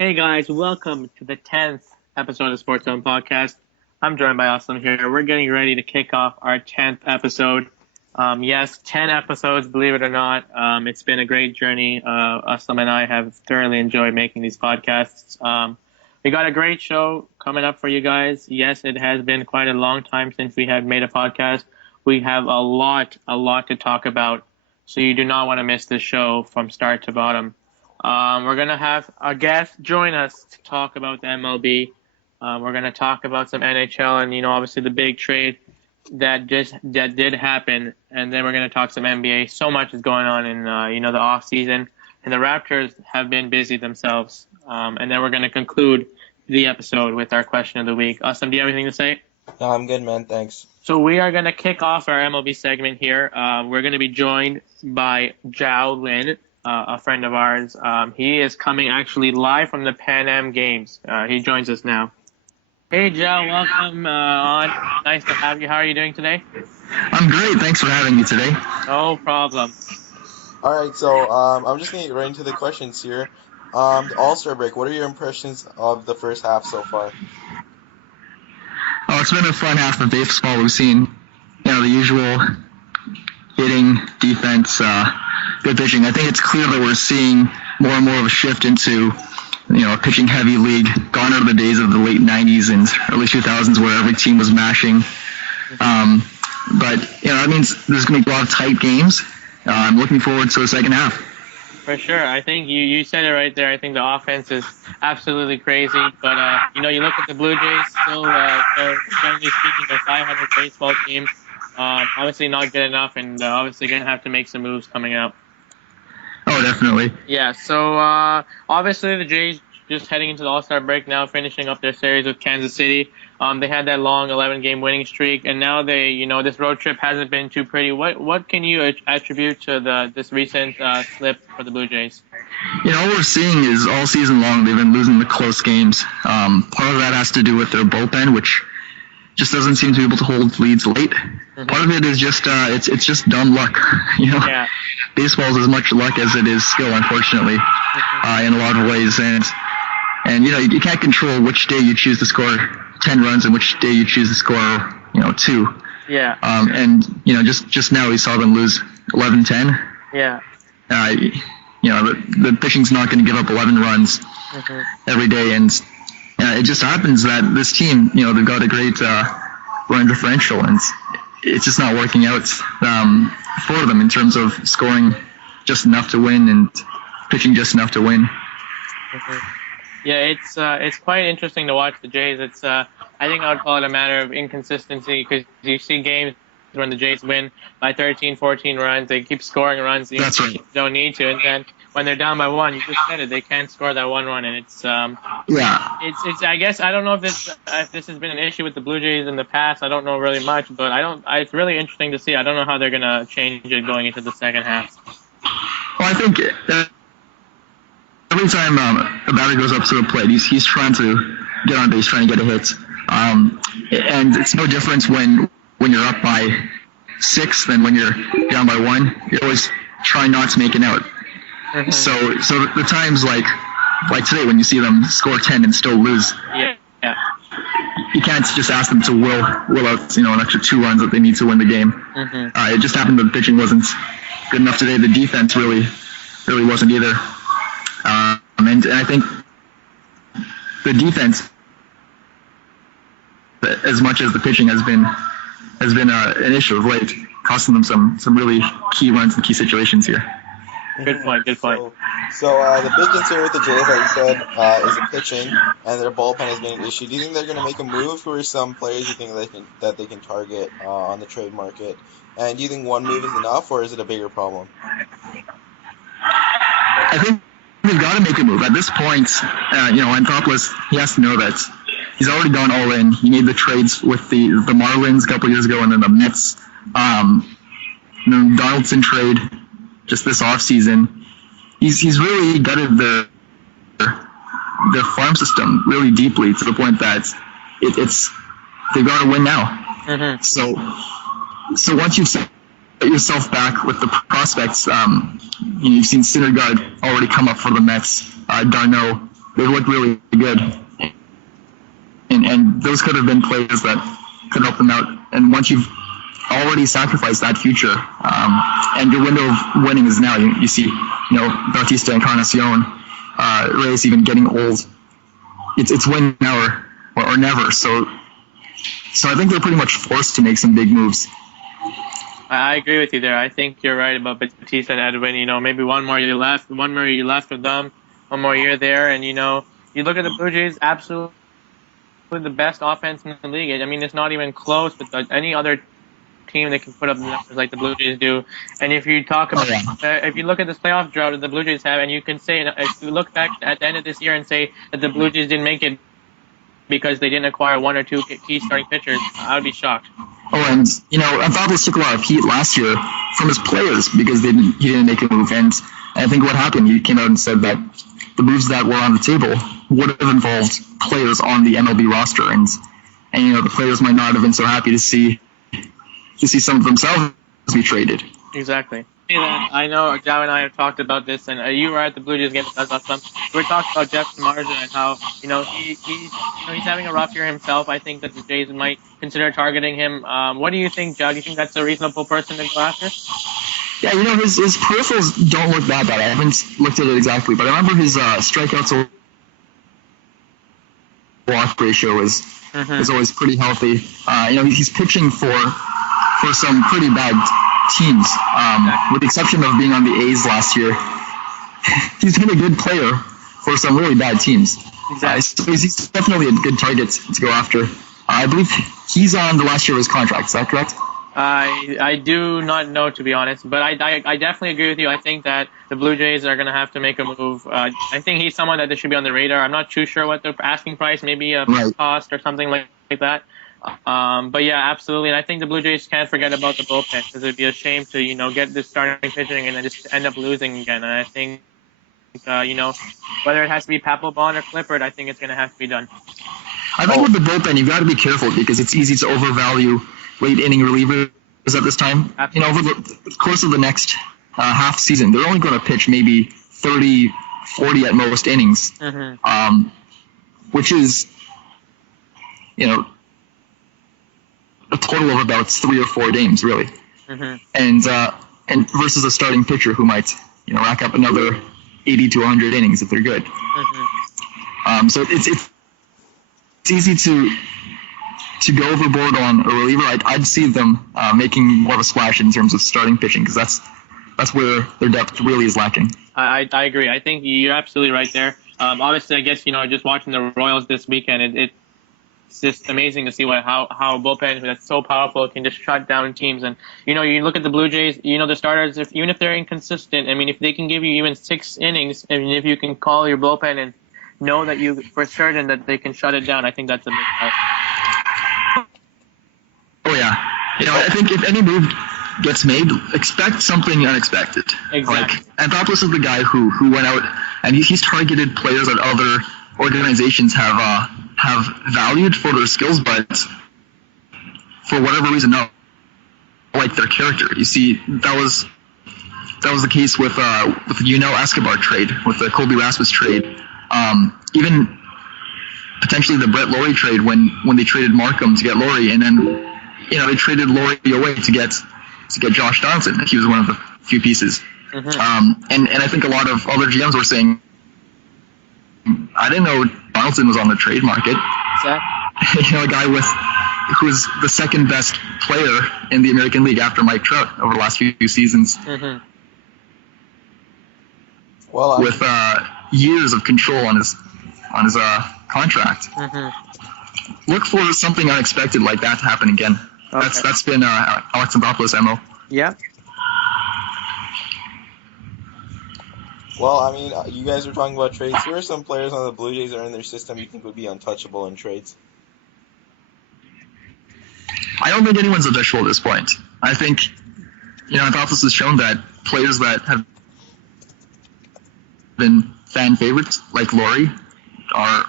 Hey guys, welcome to the 10th episode of Sports Zone Podcast. I'm joined by Aslam here. We're getting ready to kick off our 10th episode. Yes, 10 episodes, believe it or not. It's been a great journey. Aslam and I have thoroughly enjoyed making these podcasts. We got a great show coming up for you guys. Yes, it has been quite a long time since we have made a podcast. We have a lot to talk about. So you do not want to miss this show from start to bottom. We're going to have a guest join us to talk about the MLB. We're going to talk about some NHL and, obviously the big trade that did happen. And then we're going to talk some NBA. So much is going on in, the off season. And the Raptors have been busy themselves. And then we're going to conclude the episode with our question of the week. Awesome. Do you have anything to say? No, I'm good, man. Thanks. So we are going to kick off our MLB segment here. We're going to be joined by Zhao Lin, a friend of ours. He is coming actually live from the Pan Am Games. He joins us now. Hey, Zhao, welcome on. Nice to have you. How are you doing today? I'm great. Thanks for having me today. No problem. All right, so I'm just going to get right into the questions here. The All-Star break, what are your impressions of the first half so far? Oh, it's been a fun half of baseball. We've seen, the usual hitting, defense, good pitching. I think it's clear that we're seeing more and more of a shift into, a pitching-heavy league. Gone are the days of the late 90s and early 2000s where every team was mashing. But, that means there's going to be a lot of tight games. I'm looking forward to the second half. For sure. I think you said it right there. I think the offense is absolutely crazy. But, you look at the Blue Jays, still, they're generally speaking, a 500 baseball team. Obviously not good enough, and obviously going to have to make some moves coming up. Oh, definitely. Yeah, so obviously the Jays just heading into the All-Star break now, finishing up their series with Kansas City. They had that long 11-game winning streak, and now they, this road trip hasn't been too pretty. What can you attribute to this recent slip for the Blue Jays? What we're seeing is all season long they've been losing the close games. Part of that has to do with their bullpen, which just doesn't seem to be able to hold leads late. Mm-hmm. Part of it is just it's just dumb luck. Yeah. Baseball is as much luck as it is skill, unfortunately, in a lot of ways. And you can't control which day you choose to score 10 runs and which day you choose to score 2. Yeah. And just now we saw them lose 11-10. Yeah. The pitching's not going to give up 11 runs every day, and it just happens that this team, they've got a great run differential, and it's just not working out for them in terms of scoring just enough to win and pitching just enough to win. Yeah, it's quite interesting to watch the Jays. It's I think I would call it a matter of inconsistency, because you see games when the Jays win by 13, 14 runs, they keep scoring runs they don't need to, and then when they're down by one, you just said it, they can't score that one run, and it's it's I guess I don't know if this has been an issue with the Blue Jays in the past. I don't know really much, but it's really interesting to see. I don't know how they're gonna change it going into the second half. Well, I think every time a batter goes up to the plate, he's trying to get on base, trying to get a hit, and it's no different when you're up by 6 than when you're down by 1. You're always trying not to make an out. Mm-hmm. So the times like today when you see them score 10 and still lose, yeah. You can't just ask them to will out an extra 2 runs that they need to win the game. Mm-hmm. It just happened that the pitching wasn't good enough today. The defense really wasn't either. And I think the defense, as much as the pitching has been an issue of late, costing them some really key runs in key situations here. Good point. So the big concern with the Jays, like you said, is the pitching, and their bullpen has been an issue. Do you think they're going to make a move? Who are some players you think that they can target on the trade market? And do you think one move is enough, or is it a bigger problem? I think they've got to make a move. At this point, Anthopoulos, he has to know that he's already gone all in. He made the trades with the Marlins a couple years ago, and then the Mets. Donaldson trade just this offseason. He's really gutted their farm system really deeply, to the point that they've got to win now. Mm-hmm. So once you've set yourself back with the prospects, you've seen Syndergaard already come up for the Mets. Darno, they looked really good. And those could have been players that could help them out. And once you've already sacrificed that future, and your window of winning is now, you see, Bautista, Encarnacion, Reyes even getting old. It's win now or never. So I think they're pretty much forced to make some big moves. I agree with you there. I think you're right about Bautista and Edwin. Maybe one more year left with them, one more year there. And, you look at the Blue Jays, absolutely the best offense in the league. I mean, it's not even close with any other team that can put up the numbers like the Blue Jays do. And if you talk about, if you look at this playoff drought that the Blue Jays have, and you can say, if you look back at the end of this year and say that the Blue Jays didn't make it because they didn't acquire one or two key starting pitchers, I would be shocked. Oh, and Anthopoulos took a lot of heat last year from his players because he didn't make a move. And I think what happened, he came out and said that the moves that were on the table would have involved players on the MLB roster, and the players might not have been so happy to see some of themselves be traded. Exactly. I know Joe and I have talked about this, and you were at the Blue Jays game with us. We were talking about Jeff Samardzija and how he's having a rough year himself. I think that the Jays might consider targeting him. What do you think, Joe? Do you think that's a reasonable person to go after? Yeah, his peripherals don't look that bad. I haven't looked at it exactly, but I remember his strikeouts to walk ratio is always pretty healthy. He's pitching for some pretty bad teams, with the exception of being on the A's last year. He's been a good player for some really bad teams. Exactly. So he's definitely a good target to go after. I believe he's on the last year of his contract. Is that correct? I do not know, to be honest, but I definitely agree with you. I think that the Blue Jays are going to have to make a move. I think he's someone that should be on the radar. I'm not too sure what the asking price, maybe a cost or something like that. But yeah, absolutely. And I think the Blue Jays can't forget about the bullpen, because it'd be a shame to, get this starting pitching and then just end up losing again. And I think, whether it has to be Papelbon or Clippard, I think it's going to have to be done. I think with the bullpen, you've got to be careful because it's easy to overvalue late inning relievers at this time. Absolutely. Over the course of the next half season, they're only going to pitch maybe 30, 40 at most innings, which is, a total of about 3 or 4 games, really. And versus a starting pitcher who might, rack up another 80 to 100 innings if they're good. So it's easy to go overboard on a reliever. I'd see them making more of a splash in terms of starting pitching, because that's where their depth really is lacking. I agree. I think you're absolutely right there. Obviously, I guess, just watching the Royals this weekend, it's just amazing to see how a bullpen that's so powerful can just shut down teams. And, you look at the Blue Jays, the starters, even if they're inconsistent, I mean, if they can give you even 6 innings, and if you can call your bullpen and know that you for certain that they can shut it down, I think that's a big help. Oh, yeah. I think if any move gets made, expect something unexpected. Exactly. Like, Anthopoulos is the guy who went out and he's targeted players that other organizations have valued for their skills, but for whatever reason, not like their character. You see, that was the case with the Escobar trade, with the Colby Rasmus trade, even potentially the Brett Laurie trade when they traded Markham to get Laurie, and then they traded Laurie away to get Josh Donaldson. He was one of the few pieces. And I think a lot of other GMs were saying, I didn't know Donaldson was on the trade market. Exactly. A guy who was the second best player in the American League after Mike Trout over the last few seasons. Well, with years of control on his contract. Look for something unexpected like that to happen again. Okay. That's been Alex Anthopoulos' MO. Yeah. Well, I mean, you guys were talking about trades. Who are some players on the Blue Jays that are in their system you think would be untouchable in trades? I don't think anyone's untouchable at this point. I think, Anthopoulos has shown that players that have been fan favorites, like Laurie, are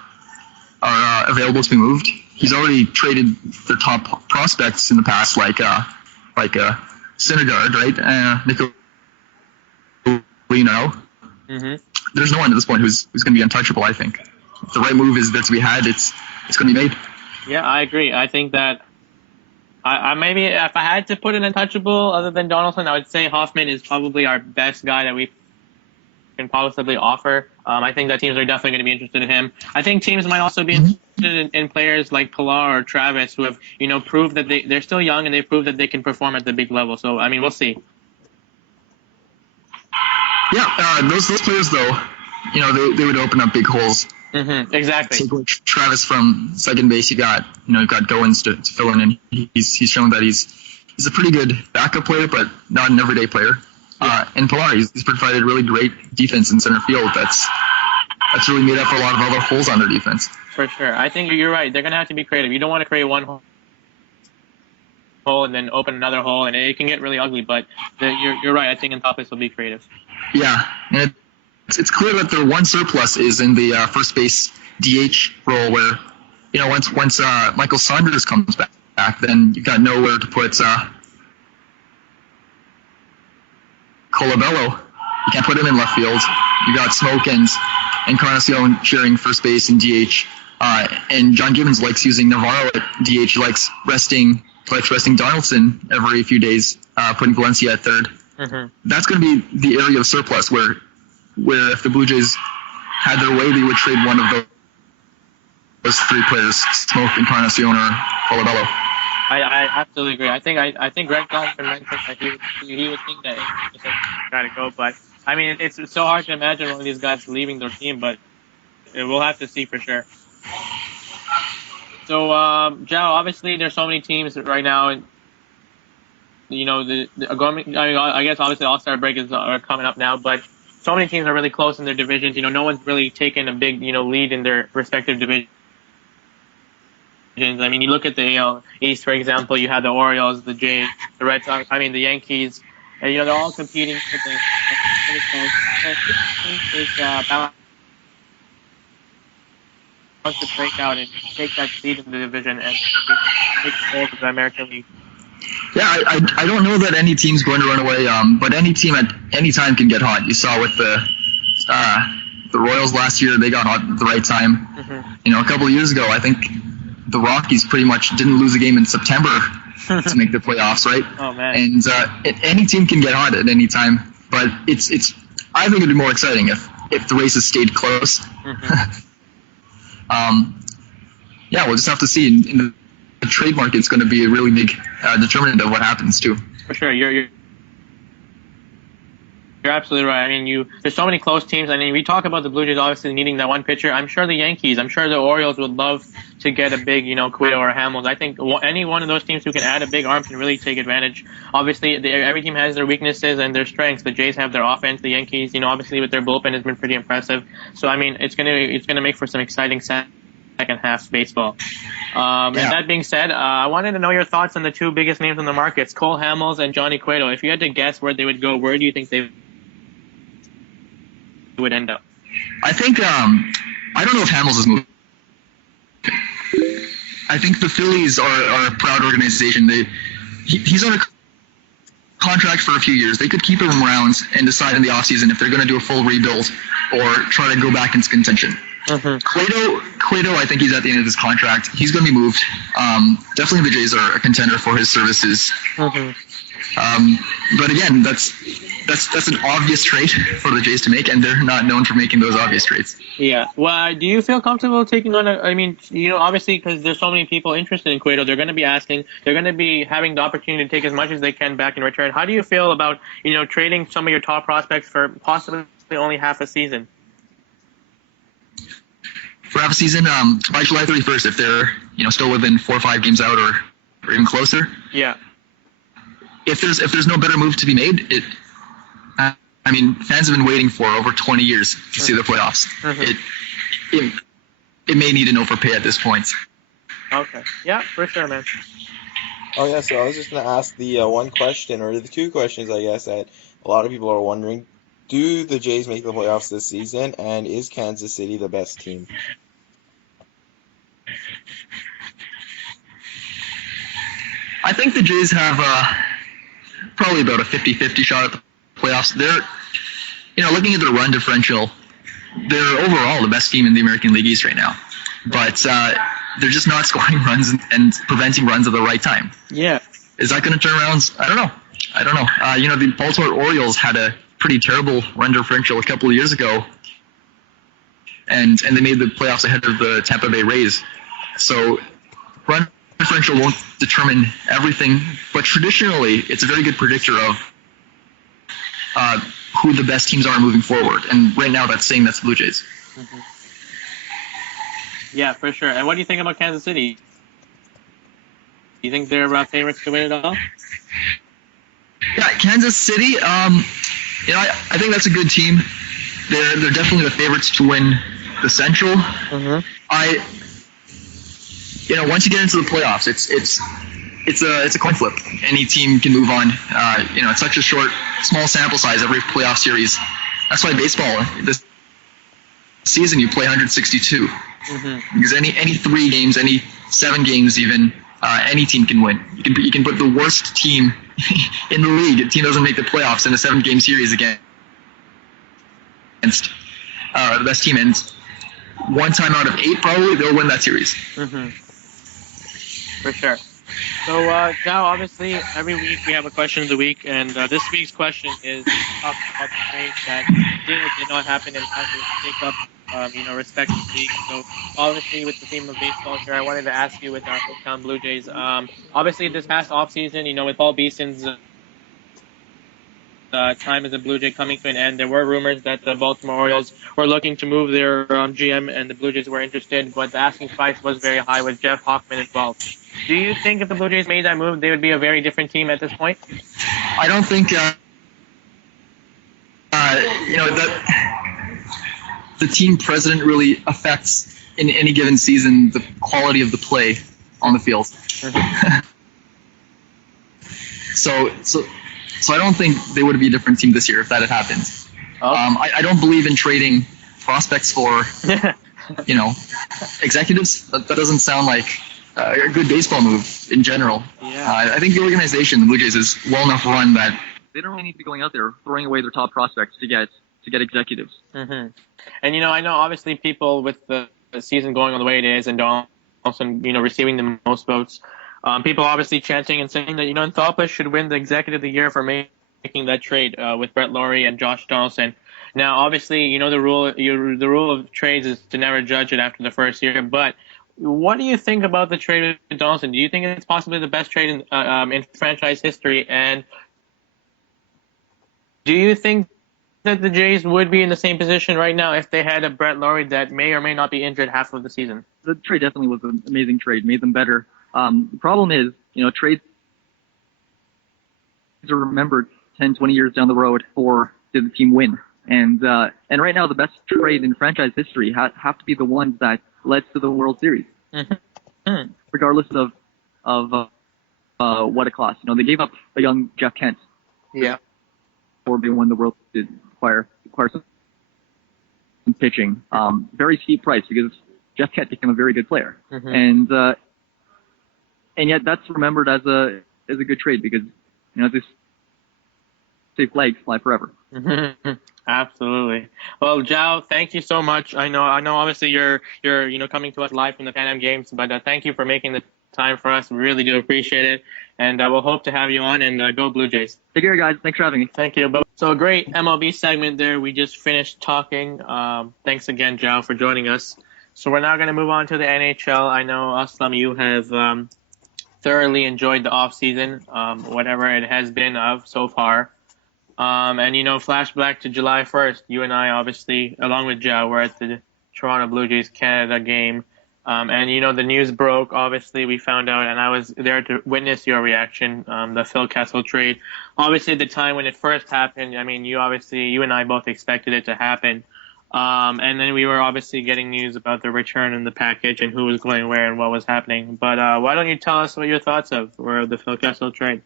available to be moved. He's already traded their top prospects in the past, like Syndergaard, right? Nicolino. There's no one at this point who's going to be untouchable, I think. if the right move is there to be had, it's going to be made. Yeah, I agree. I think that I maybe if I had to put an untouchable other than Donaldson, I would say Hoffman is probably our best guy that we can possibly offer. I think that teams are definitely going to be interested in him. I think teams might also be interested in players like Pilar or Travis who have, proved that they're still young and they proved that they can perform at the big level. So, I mean, we'll see. Yeah, those players, though, they would open up big holes. Mm-hmm, exactly. Take like Travis from second base. You got Goins to fill in, and he's shown that he's a pretty good backup player, but not an everyday player. And Pilar, he's provided really great defense in center field. That's really made up for a lot of other holes on their defense. For sure. I think you're right. They're going to have to be creative. You don't want to create one hole and then open another hole, and it can get really ugly. But you're right. I think Anthopoulos will be creative. Yeah, and it's clear that their one surplus is in the first base DH role, where once Michael Saunders comes back, then you've got nowhere to put Colabello. You can't put him in left field. You got Smoke and Encarnacion sharing first base and DH. And John Gibbons likes using Navarro at DH. He likes resting Donaldson every few days, putting Valencia at third. Mm-hmm. That's going to be the area of surplus where if the Blue Jays had their way, they would trade one of those three players, Smoke, Encarnacion, or Colabello. I absolutely agree. I think Greg Johnson mentioned that he would think that it's got to go, but I mean it's so hard to imagine one of these guys leaving their team, but we'll have to see for sure. So, Joe, obviously there's so many teams right now, and I guess obviously All-Star break are coming up now, but so many teams are really close in their divisions. No one's really taken a big lead in their respective divisions. I mean, you look at the AL East, for example. You have the Orioles, the Jays, the Red Sox. I mean, the Yankees. And, they're all competing for the wants to break out and take that seed in the division and take hold of the American League. Yeah, I don't know that any team's going to run away, but any team at any time can get hot. You saw with the Royals last year, they got hot at the right time. Mm-hmm. A couple of years ago, I think the Rockies pretty much didn't lose a game in September to make the playoffs, right? Oh, man. And any team can get hot at any time, but it's I think it'd be more exciting if the races stayed close. Mm-hmm. Yeah, we'll just have to see. In the trade market's going to be a really big determinant of what happens too. For sure, you're absolutely right. I mean, there's so many close teams. I mean, we talk about the Blue Jays obviously needing that one pitcher. I'm sure the Yankees, I'm sure the Orioles would love to get a big, Cueto or Hamels. I think any one of those teams who can add a big arm can really take advantage. Obviously, every team has their weaknesses and their strengths. The Jays have their offense. The Yankees, obviously with their bullpen has been pretty impressive. So I mean, it's gonna make for some exciting second half baseball. And that being said, I wanted to know your thoughts on the two biggest names on the markets, Cole Hamels and Johnny Cueto. If you had to guess where they would go, where do you think they would end up? I think I don't know if Hamels is moving. I think the Phillies are a proud organization. He's on a contract for a few years. They could keep him around and decide in the offseason if they're going to do a full rebuild or try to go back into contention. Mm-hmm. Cueto, I think he's at the end of his contract. He's going to be moved. Definitely the Jays are a contender for his services. Mm-hmm. But again, that's an obvious trade for the Jays to make, and they're not known for making those obvious trades. Yeah. Well, do you feel comfortable taking on obviously because there's so many people interested in Cueto, they're going to be having the opportunity to take as much as they can back in return. How do you feel about, trading some of your top prospects for possibly only half a season? For half a season, by July 31st, if they're, still within 4 or 5 games out or even closer. Yeah. If there's no better move to be made, fans have been waiting for over 20 years to see the playoffs. Mm-hmm. It may need an overpay at this point. Okay. Yeah, for sure, man. Oh, yeah, so I was just going to ask the one question, or the two questions, I guess, that a lot of people are wondering. Do the Jays make the playoffs this season, and is Kansas City the best team? I think the Jays have probably about a 50-50 shot at the playoffs. They're, looking at their run differential, they're overall the best team in the American League East right now. But they're just not scoring runs and preventing runs at the right time. Yeah. Is that going to turn around? I don't know. The Baltimore Orioles had a pretty terrible run differential a couple of years ago, and they made the playoffs ahead of the Tampa Bay Rays. So run differential won't determine everything, but traditionally it's a very good predictor of who the best teams are moving forward. And right now that's the Blue Jays. Mm-hmm. Yeah, for sure. And what do you think about Kansas City? Do you think they're favorites to win it all? Yeah, Kansas City. I think that's a good team. They're definitely the favorites to win the Central. Mm-hmm. Once you get into the playoffs, it's a coin flip. Any team can move on. It's such a small sample size every playoff series. That's why baseball this season you play 162. Mm-hmm. Because any 3 games, any 7 games even, any team can win. You can put the worst team in the league. A team doesn't make the playoffs in a 7-game series against the best team, and 1 time out of 8 probably they'll win that series. Mm-hmm. For sure. So now, obviously, every week we have a question of the week, and this week's question is about the trade that did or did not happen and how to take up, respective leagues. So obviously, with the theme of baseball here, I wanted to ask you with our hometown Blue Jays. Obviously, this past offseason, with Paul Beeson's time as a Blue Jay coming to an end, there were rumors that the Baltimore Orioles were looking to move their GM, and the Blue Jays were interested, but the asking price was very high with Jeff Hoffman involved. Do you think if the Blue Jays made that move, they would be a very different team at this point? I don't think the team president really affects in any given season the quality of the play on the field. Mm-hmm. So I don't think they would be a different team this year if that had happened. Oh. I don't believe in trading prospects for executives. That doesn't sound like a good baseball move in general. Yeah. I think the organization, the Blue Jays, is well enough run that they don't really need to be going out there throwing away their top prospects to get executives. Mm-hmm. And I know obviously people with the season going on the way it is and Donaldson, receiving the most votes. People obviously chanting and saying that Anthopoulos should win the Executive of the Year for making that trade with Brett Lawrie and Josh Donaldson. Now, obviously, the rule of trades is to never judge it after the first year, but what do you think about the trade with Donaldson? Do you think it's possibly the best trade in franchise history? And do you think that the Jays would be in the same position right now if they had a Brett Lawrie that may or may not be injured half of the season? The trade definitely was an amazing trade, made them better. The problem is, trades are remembered 10, 20 years down the road for did the team win. And right now, the best trade in franchise history have to be the ones that led to the World Series, mm-hmm. regardless of what it cost. They gave up a young Jeff Kent. Yeah. Before they won the World Series, acquire some pitching. Very steep price because Jeff Kent became a very good player. Mm-hmm. And yet that's remembered as a good trade because this say flags fly forever. Mm-hmm. Absolutely. Well, Joe, thank you so much. I know. Obviously, you're coming to us live from the Pan Am Games, but thank you for making the time for us. We really do appreciate it, and we'll hope to have you on. And go Blue Jays. Take care, guys. Thanks for having me. Thank you. So a great MLB segment there. We just finished talking. Thanks again, Joe, for joining us. So we're now going to move on to the NHL. I know, Aslam, you have thoroughly enjoyed the off season, whatever it has been of so far. And, flashback to July 1st, you and I, obviously, along with Joe, were at the Toronto Blue Jays Canada game. And, the news broke. Obviously, we found out, and I was there to witness your reaction, the Phil Kessel trade. Obviously, at the time when it first happened, you and I both expected it to happen. And then we were obviously getting news about the return and the package and who was going where and what was happening. But why don't you tell us what your thoughts were of the Phil Kessel trade?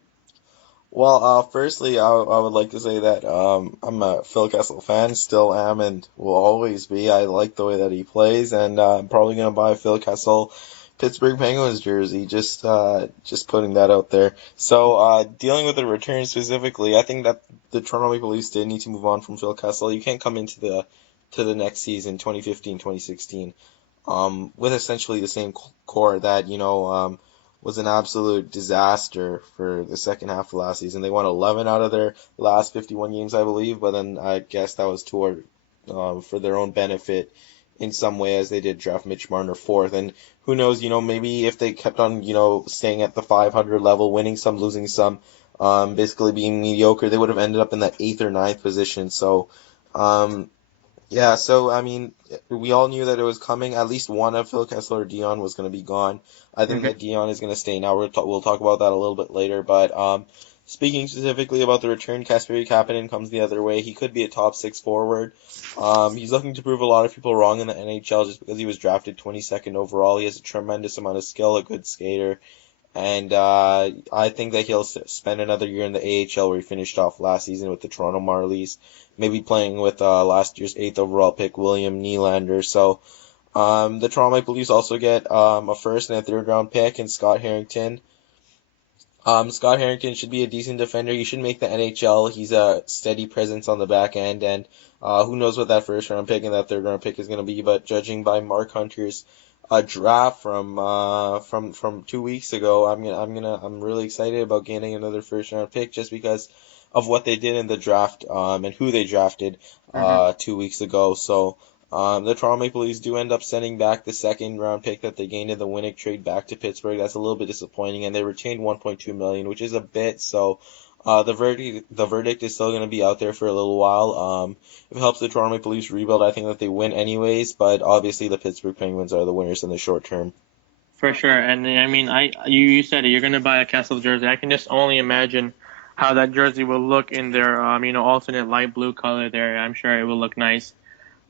Well, firstly, I would like to say that I'm a Phil Kessel fan, still am and will always be. I like the way that he plays, and I'm probably going to buy a Phil Kessel Pittsburgh Penguins jersey, just putting that out there. So dealing with the return specifically, I think that the Toronto Maple Leafs did need to move on from Phil Kessel. You can't come into the to the next season, 2015-2016, with essentially the same core that, was an absolute disaster for the second half of last season. They won 11 out of their last 51 games, I believe, but then I guess that was for their own benefit in some way, as they did draft Mitch Marner fourth. And who knows, maybe if they kept on, staying at the 500 level, winning some, losing some, basically being mediocre, they would have ended up in that 8th or ninth position. So, yeah, so, I mean, we all knew that it was coming. At least one of Phil Kessel or Dion was going to be gone. I think that Dion is going to stay now. We'll talk about that a little bit later. But speaking specifically about the return, Kasperi Kapanen comes the other way. He could be a top 6 forward. He's looking to prove a lot of people wrong in the NHL just because he was drafted 22nd overall. He has a tremendous amount of skill, a good skater. And I think that he'll spend another year in the AHL where he finished off last season with the Toronto Marlies, maybe playing with last year's 8th overall pick, William Nylander. So the Toronto Maple Leafs also get a first and a third round pick in Scott Harrington. Scott Harrington should be a decent defender. He should make the NHL. He's a steady presence on the back end, and who knows what that first round pick and that third round pick is going to be. But judging by Mark Hunter's draft from 2 weeks ago, I'm really excited about gaining another first round pick just because of what they did in the draft and who they drafted 2 weeks ago. So the Toronto Maple Leafs do end up sending back the second round pick that they gained in the Winnick trade back to Pittsburgh. That's a little bit disappointing, and they retained $1.2 million, which is a bit. So the verdict is still going to be out there for a little while. If it helps the Toronto Maple Leafs rebuild, I think that they win anyways, but obviously the Pittsburgh Penguins are the winners in the short term. For sure, and I mean, you said it. You're going to buy a Kessel jersey. I can just only imagine how that jersey will look in their alternate light blue color there. I'm sure it will look nice.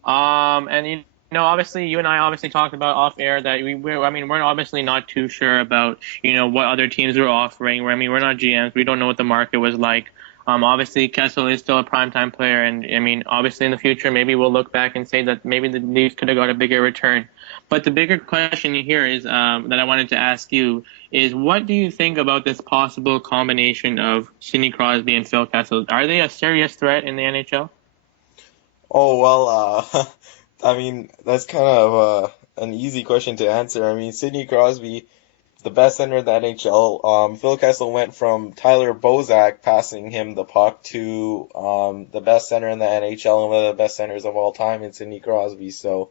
And obviously, you and I obviously talked about off air that we're obviously not too sure about what other teams are offering. We're not GMs. We don't know what the market was like. Obviously, Kessel is still a primetime player, and I mean, obviously in the future, maybe we'll look back and say that maybe the Leafs could have got a bigger return. But the bigger question here is that I wanted to ask you is, what do you think about this possible combination of Sidney Crosby and Phil Kessel? Are they a serious threat in the NHL? Oh, well, I mean, that's kind of an easy question to answer. I mean, Sidney Crosby, the best center in the NHL. Phil Kessel went from Tyler Bozak passing him the puck to the best center in the NHL and one of the best centers of all time in Sidney Crosby. So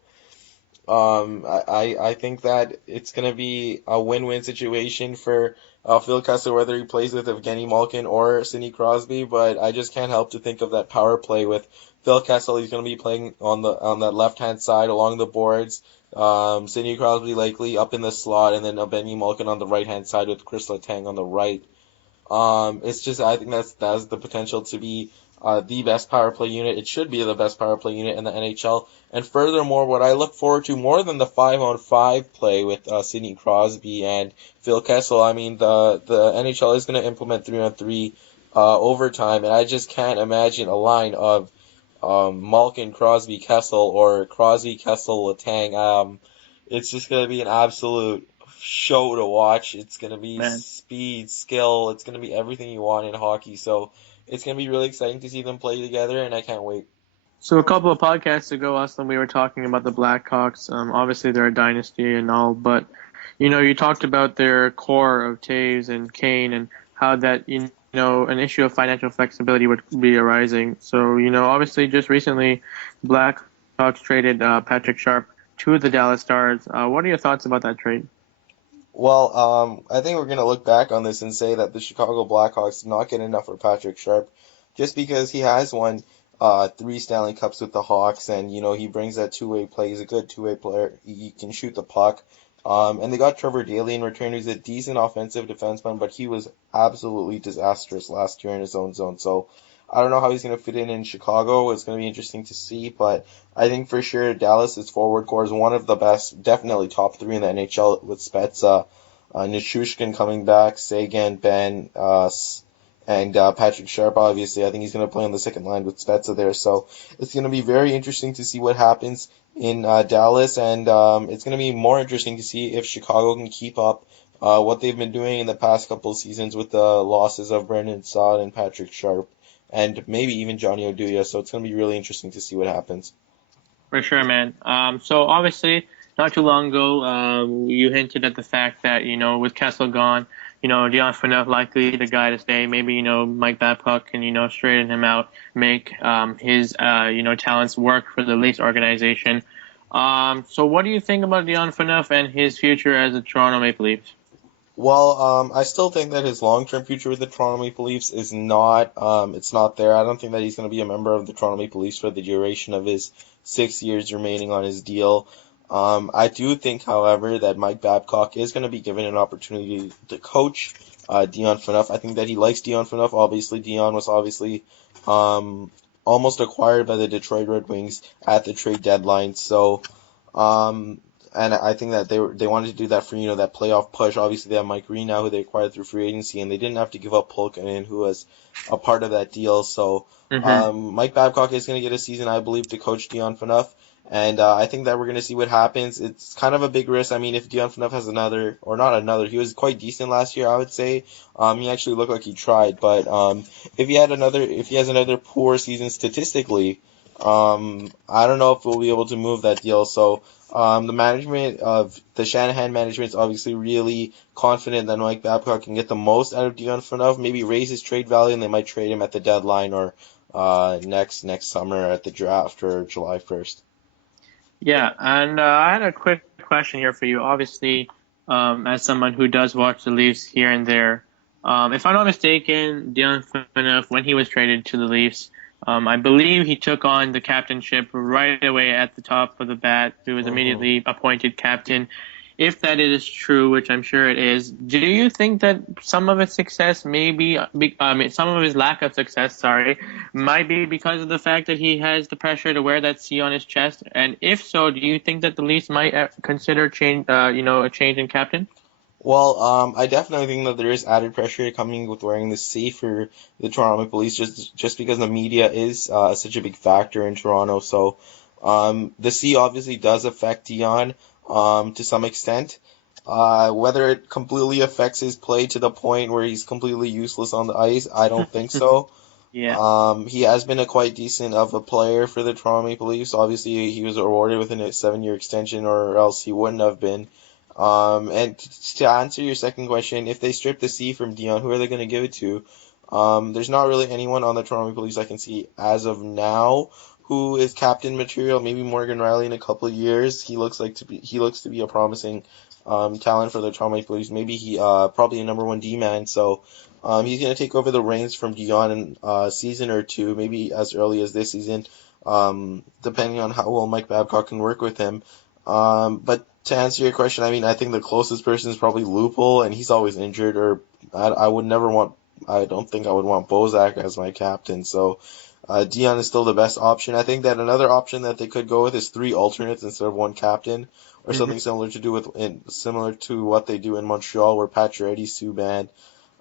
I think that it's going to be a win-win situation for Phil Kessel, whether he plays with Evgeny Malkin or Sidney Crosby. But I just can't help to think of that power play with Phil Kessel. He's going to be playing on that left-hand side along the boards. Sidney Crosby likely up in the slot, and then Evgeny Malkin on the right-hand side with Chris Letang on the right. It's just, I think that's the potential to be the best power play unit. It should be the best power play unit in the NHL. And furthermore, what I look forward to more than the 5-on-5 play with Sidney Crosby and Phil Kessel, I mean, the NHL is going to implement 3-on-3 overtime, and I just can't imagine a line of Malkin, Crosby, Kessel, or Crosby, Kessel, Letang. It's just going to be an absolute show to watch. It's going to be speed, skill. It's going to be everything you want in hockey. So it's going to be really exciting to see them play together, and I can't wait. So a couple of podcasts ago, Austin, we were talking about the Blackhawks. Obviously, they're a dynasty and all, but you talked about their core of Taves and Kane and how that an issue of financial flexibility would be arising. So obviously, just recently, Blackhawks traded Patrick Sharp to the Dallas Stars. What are your thoughts about that trade? Well, I think we're going to look back on this and say that the Chicago Blackhawks did not get enough for Patrick Sharp just because he has won 3 Stanley Cups with the Hawks, and he brings that two-way play. He's a good two-way player. He can shoot the puck. And they got Trevor Daley in return, who's a decent offensive defenseman, but he was absolutely disastrous last year in his own zone. So I don't know how he's going to fit in Chicago. It's going to be interesting to see, but I think for sure Dallas's forward core is one of the best, definitely top 3 in the NHL with Spezza, Nichushkin coming back, Sagan, Ben, and Patrick Sharp, obviously. I think he's going to play on the second line with Spezza there. So it's going to be very interesting to see what happens in Dallas, and it's going to be more interesting to see if Chicago can keep up what they've been doing in the past couple of seasons with the losses of Brendan Saad and Patrick Sharp, and maybe even Johnny Oduya. So it's going to be really interesting to see what happens. For sure, man. So obviously, not too long ago, you hinted at the fact that, with Kessel gone, Dion Phaneuf likely the guy to stay. Maybe, Mike Babcock can, straighten him out, make his, talents work for the Leafs organization. So what do you think about Dion Phaneuf and his future as a Toronto Maple Leafs? Well, I still think that his long-term future with the Toronto Maple Leafs is not, it's not there. I don't think that he's going to be a member of the Toronto Maple Leafs for the duration of his 6 years remaining on his deal. I do think, however, that Mike Babcock is going to be given an opportunity to coach Dion Phaneuf. I think that he likes Dion Phaneuf. Obviously, Dion was um, almost acquired by the Detroit Red Wings at the trade deadline. So, um, and I think that they wanted to do that for that playoff push. Obviously, they have Mike Green now, who they acquired through free agency, and they didn't have to give up Pulkkinen, who was a part of that deal. So Mm-hmm. Mike Babcock is going to get a season, I believe, to coach Dion Phaneuf, and I think that we're going to see what happens. It's kind of a big risk. I mean, if Dion Phaneuf has another, or not another, he was quite decent last year, I would say. He actually looked like he tried, but if he has another poor season statistically, I don't know if we'll be able to move that deal. So. The management of the Shanahan management is obviously really confident that Mike Babcock can get the most out of Dion Phaneuf, maybe raise his trade value, and they might trade him at the deadline or next summer at the draft or July 1st. Yeah, and I had a quick question here for you. Obviously, as someone who does watch the Leafs here and there, if I'm not mistaken, Dion Phaneuf, when he was traded to the Leafs, I believe he took on the captainship right away at the top of the bat. He was hmm immediately appointed captain. If that is true, which I'm sure it is, do you think that some of his success some of his lack of success, sorry, might be because of the fact that he has the pressure to wear that C on his chest? And if so, do you think that the Leafs might consider a change in captain? Well, I definitely think that there is added pressure coming with wearing the C for the Toronto Maple Leafs, just because the media is such a big factor in Toronto. So, the C obviously does affect Dion, to some extent. Whether it completely affects his play to the point where he's completely useless on the ice, I don't think so. Yeah. He has been a quite decent of a player for the Toronto Maple Leafs. Obviously, he was awarded with a 7-year extension, or else he wouldn't have been. And to answer your second question, if they strip the C from Dion, who are they going to give it to? There's not really anyone on the Toronto Maple Leafs I can see as of now who is captain material. Maybe Morgan Riley in a couple of years. He looks to be a promising talent for the Toronto Maple Leafs. Maybe he probably a number one D man. So he's going to take over the reins from Dion in a season or two, maybe as early as this season, depending on how well Mike Babcock can work with him. But to answer your question, I mean, I think the closest person is probably Lupul, and he's always injured. Or I would never want. I don't think I would want Bozak as my captain. So Dion is still the best option. I think that another option that they could go with is three alternates instead of one captain, or Hmm. something similar to what they do in Montreal, where Pacioretty, Subban,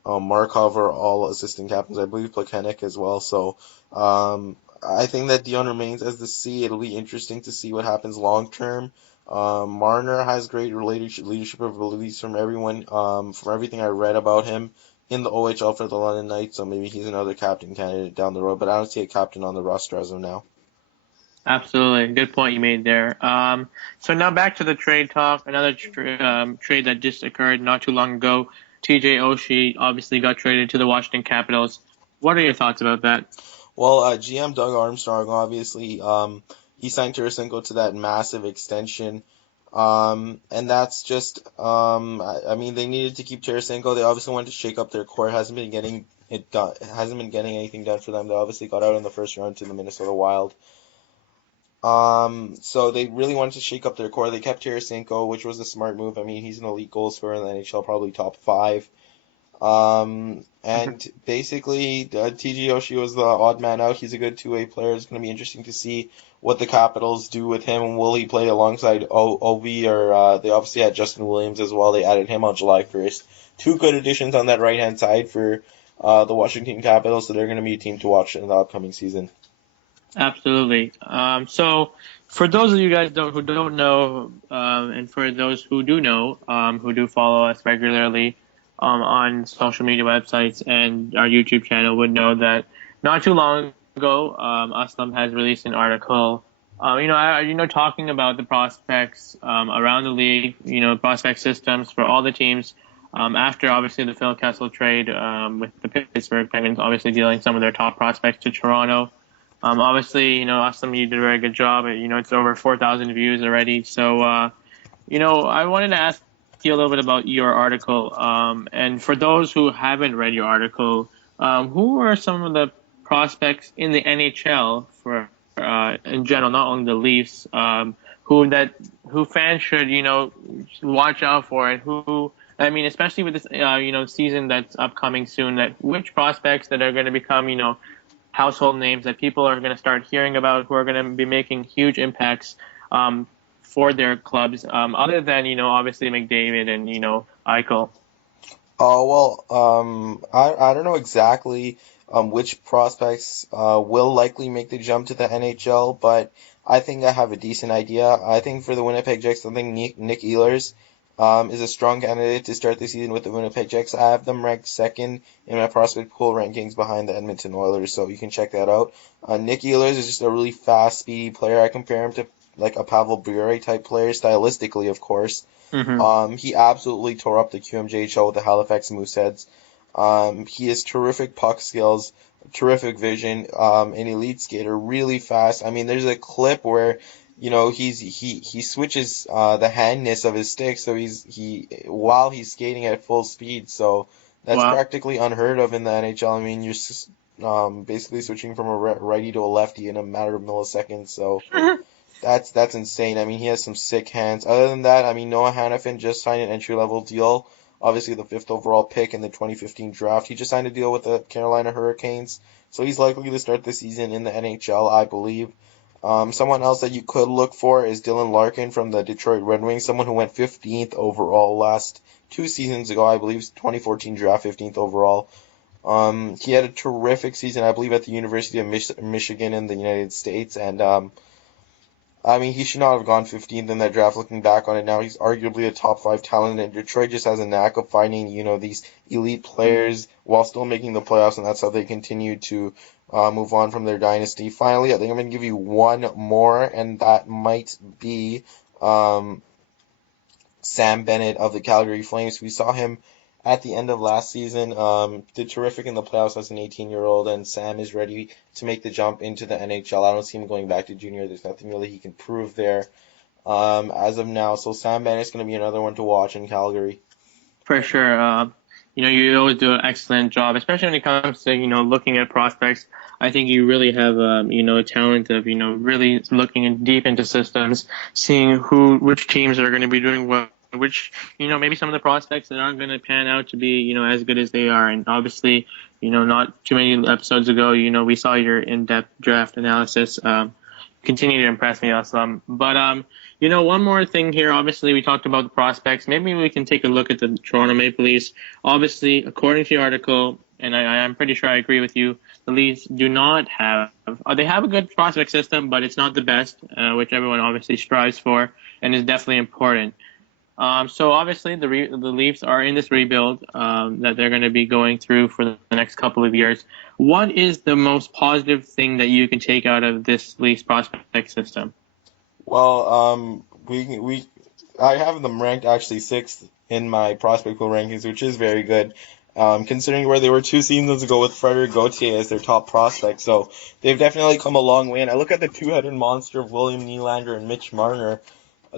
Markov are all assistant captains. I believe Plekanec as well. So I think that Dion remains as the C. It'll be interesting to see what happens long term. Marner has great leadership abilities from everyone. From everything I read about him in the OHL for the London Knights, so maybe he's another captain candidate down the road. But I don't see a captain on the roster as of now. Absolutely. Good point you made there. So now back to the trade talk. Another trade that just occurred not too long ago. TJ Oshie obviously got traded to the Washington Capitals. What are your thoughts about that? Well, GM Doug Armstrong, obviously, he signed Tarasenko to that massive extension. And that's just, I mean, they needed to keep Tarasenko. They obviously wanted to shake up their core. It hasn't been getting it done. It hasn't been getting anything done for them. They obviously got out in the first round to the Minnesota Wild. So they really wanted to shake up their core. They kept Tarasenko, which was a smart move. I mean, he's an elite goal scorer in the NHL, probably top five. And basically, TG Oshie was the odd man out. He's a good two-way player. It's going to be interesting to see what the Capitals do with him. Will he play alongside Ovi, or they obviously had Justin Williams as well. They added him on July 1st. Two good additions on that right-hand side for the Washington Capitals, so they're going to be a team to watch in the upcoming season. Absolutely. So for those of you guys who don't know, and for those who do know, who do follow us regularly, on social media websites and our YouTube channel would know that not too long ago, Aslam has released an article, Talking about the prospects around the league, prospect systems for all the teams. After obviously the Phil Kessel trade with the Pittsburgh Penguins, obviously dealing some of their top prospects to Toronto. Obviously, Austin, you did a very good job. It's over 4,000 views already. So, I wanted to ask you a little bit about your article. And for those who haven't read your article, who are some of the prospects in the NHL for in general, not only the Leafs, who fans should watch out for, and who I mean, especially with this season that's upcoming soon, that which prospects that are going to become household names that people are going to start hearing about, who are going to be making huge impacts for their clubs, other than obviously McDavid and Eichel. Oh, well, I don't know exactly which prospects will likely make the jump to the NHL, but I think I have a decent idea. I think for the Winnipeg Jets, I think Nick Ehlers is a strong candidate to start the season with the Winnipeg Jets. I have them ranked second in my prospect pool rankings behind the Edmonton Oilers, so you can check that out. Nick Ehlers is just a really fast, speedy player. I compare him to like a Pavel Bure type player, stylistically, of course. Mm-hmm. He absolutely tore up the QMJHL with the Halifax Mooseheads. He has terrific puck skills, terrific vision, an elite skater, really fast. I mean, there's a clip where, he switches the handness of his stick, so while he's skating at full speed. So that's Wow. practically unheard of in the NHL. I mean, you're basically switching from a righty to a lefty in a matter of milliseconds. So that's insane. I mean, he has some sick hands. Other than that, I mean, Noah Hannafin just signed an entry-level deal. Obviously, the 5th overall pick in the 2015 draft. He just signed a deal with the Carolina Hurricanes, so he's likely to start the season in the NHL, I believe. Someone else that you could look for is Dylan Larkin from the Detroit Red Wings, someone who went 15th overall last 2 seasons ago, I believe, 2014 draft, 15th overall. He had a terrific season, I believe, at the University of Michigan in the United States, and I mean, he should not have gone 15th in that draft. Looking back on it now, he's arguably a top 5 talent, and Detroit just has a knack of finding, these elite players while still making the playoffs, and that's how they continue to move on from their dynasty. Finally, I think I'm going to give you one more, and that might be Sam Bennett of the Calgary Flames. We saw him at the end of last season, did terrific in the playoffs as an 18-year-old, and Sam is ready to make the jump into the NHL. I don't see him going back to junior. There's nothing really he can prove there as of now. So Sam Bennett's going to be another one to watch in Calgary. For sure. You always do an excellent job, especially when it comes to, looking at prospects. I think you really have, a talent of, really looking deep into systems, seeing which teams are going to be doing well, which, maybe some of the prospects that aren't going to pan out to be, as good as they are. And obviously, not too many episodes ago, we saw your in-depth draft analysis. Continue to impress me, Aslam. But, one more thing here. Obviously, we talked about the prospects. Maybe we can take a look at the Toronto Maple Leafs. Obviously, according to your article, and I'm pretty sure I agree with you, the Leafs do not have they have a good prospect system, but it's not the best, which everyone obviously strives for and is definitely important. So obviously the Leafs are in this rebuild that they're going to be going through for the next couple of years. What is the most positive thing that you can take out of this Leafs prospect system? Well, I have them ranked actually 6th in my prospect pool rankings, which is very good. Considering where they were 2 seasons ago with Frederic Gauthier as their top prospect. So they've definitely come a long way. And I look at the two-headed monster of William Nylander and Mitch Marner,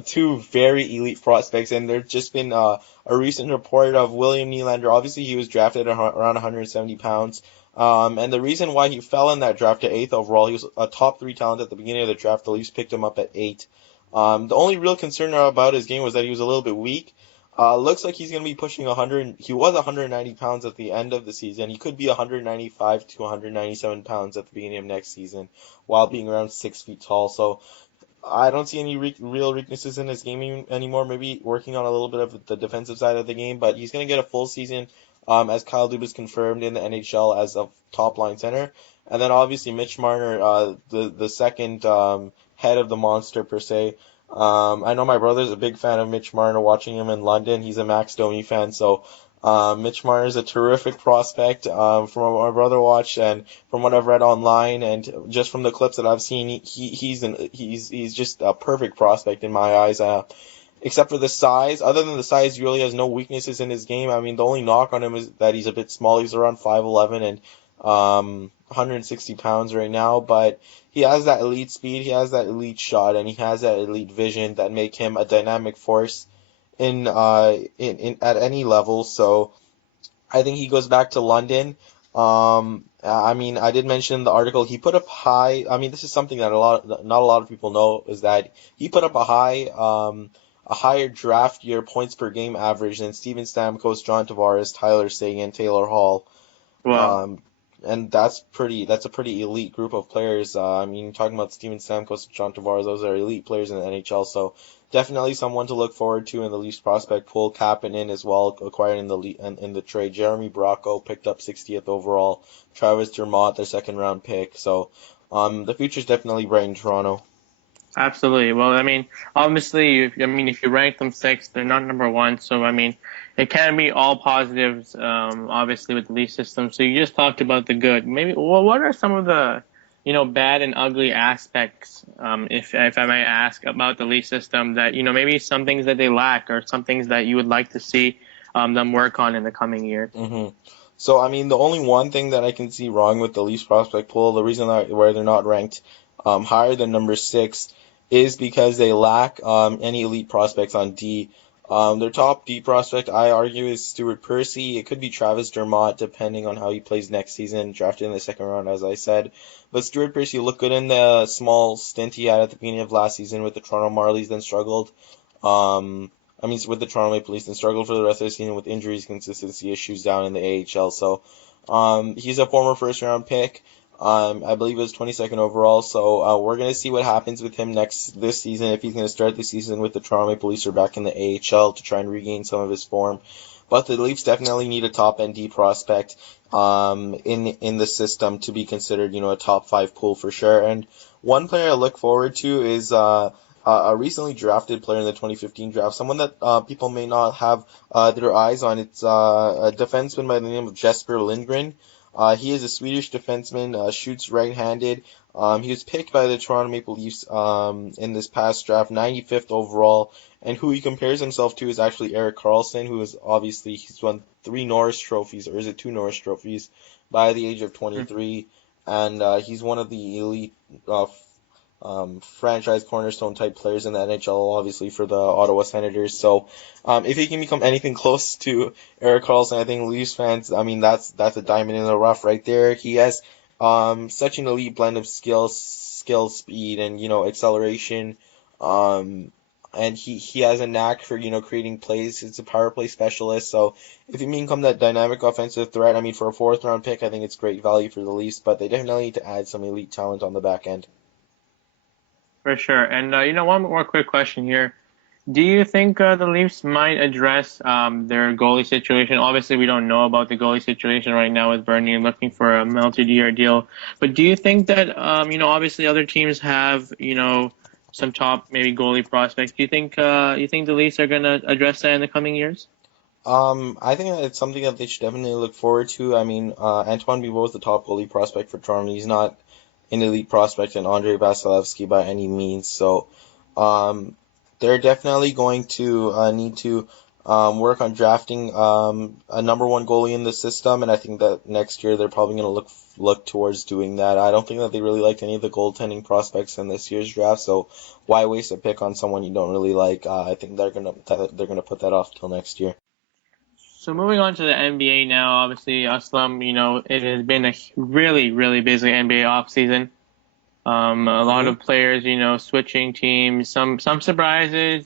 2 very elite prospects, and there's just been a recent report of William Nylander. Obviously, he was drafted around 170 pounds, and the reason why he fell in that draft to 8th overall, he was a top 3 talent at the beginning of the draft. The Leafs picked him up at 8. The only real concern about his game was that he was a little bit weak. Looks like he's going to be pushing 100. He was 190 pounds at the end of the season. He could be 195 to 197 pounds at the beginning of next season, while being around 6 feet tall. So I don't see any real weaknesses in his game anymore. Maybe working on a little bit of the defensive side of the game, but he's going to get a full season, as Kyle Dubas confirmed in the NHL as a top line center. And then obviously Mitch Marner, the second head of the monster per se. I know my brother's a big fan of Mitch Marner, watching him in London. He's a Max Domi fan, so Mitch Marner is a terrific prospect from what my brother watched and from what I've read online and just from the clips that I've seen, he's just a perfect prospect in my eyes. Except for the size. Other than the size, he really has no weaknesses in his game. I mean, the only knock on him is that he's a bit small. He's around 5'11" and 160 pounds right now, but he has that elite speed, he has that elite shot, and he has that elite vision that make him a dynamic force in at any level. So I think he goes back to London. I mean, I did mention in the article he put up high. I mean, this is something that not a lot of people know is that he put up a higher draft year points per game average than Steven Stamkos, John Tavares, Tyler Seguin, Taylor Hall. Wow. And that's a pretty elite group of players. I mean, talking about Steven Stamkos, John Tavares, those are elite players in the NHL. So definitely someone to look forward to in the Leafs prospect pool. Kapanen as well, acquired in the trade. Jeremy Bracco picked up 60th overall. Travis Dermott, their second round pick. So the future's definitely bright in Toronto. Absolutely. Well, I mean, obviously, if you rank them sixth, they're not number one. So, I mean, it can be all positives, obviously, with the Leaf system. So you just talked about the good. Maybe, well, what are some of the, bad and ugly aspects, if I may ask, about the Leaf system that, maybe some things that they lack or some things that you would like to see them work on in the coming years? Mm-hmm. So, I mean, the only one thing that I can see wrong with the Leafs prospect pool, the reason why they're not ranked higher than number six, is because they lack any elite prospects on D. Their top D prospect, I argue, is Stuart Percy. It could be Travis Dermott, depending on how he plays next season, drafted in the second round, as I said. But Stuart Percy looked good in the small stint he had at the beginning of last season with the Toronto Marlies, then struggled. With the Toronto Maple Leafs, then struggled for the rest of the season with injuries, consistency issues down in the AHL. So, he's a former first round pick. I believe it was 22nd overall. So we're gonna see what happens with him this season. If he's gonna start the season with the Toronto Maple Leafs or back in the AHL to try and regain some of his form. But the Leafs definitely need a top ND prospect in the system to be considered, a top five pool for sure. And one player I look forward to is a recently drafted player in the 2015 draft, someone that people may not have their eyes on. It's a defenseman by the name of Jesper Lindgren. He is a Swedish defenseman, shoots right-handed. He was picked by the Toronto Maple Leafs in this past draft, 95th overall. And who he compares himself to is actually Erik Karlsson, who is obviously, he's won 3 Norris trophies, or is it 2 Norris trophies, by the age of 23. And he's one of the elite franchise cornerstone type players in the NHL, obviously for the Ottawa Senators. So if he can become anything close to Erik Karlsson, I think Leafs fans, I mean, that's a diamond in the rough right there. He has such an elite blend of skill, speed, and acceleration. And he has a knack for creating plays. He's a power play specialist. So if he can become that dynamic offensive threat, I mean, for a 4th round pick, I think it's great value for the Leafs. But they definitely need to add some elite talent on the back end. For sure. And, one more quick question here. Do you think the Leafs might address their goalie situation? Obviously, we don't know about the goalie situation right now with Bernier looking for a multi-year deal. But do you think that, obviously other teams have, some top maybe goalie prospects. Do you think the Leafs are going to address that in the coming years? I think that it's something that they should definitely look forward to. I mean, Antoine Bibeau is the top goalie prospect for Toronto. He's not an elite prospect in Andrei Vasilevsky by any means. So, they're definitely going to need to work on drafting a number one goalie in the system, and I think that next year they're probably going to look towards doing that. I don't think that they really liked any of the goaltending prospects in this year's draft, so why waste a pick on someone you don't really like? I think they're gonna put that off till next year. So moving on to the NBA now, obviously, Aslam, it has been a really, really busy NBA offseason. A lot of players, switching teams, some surprises,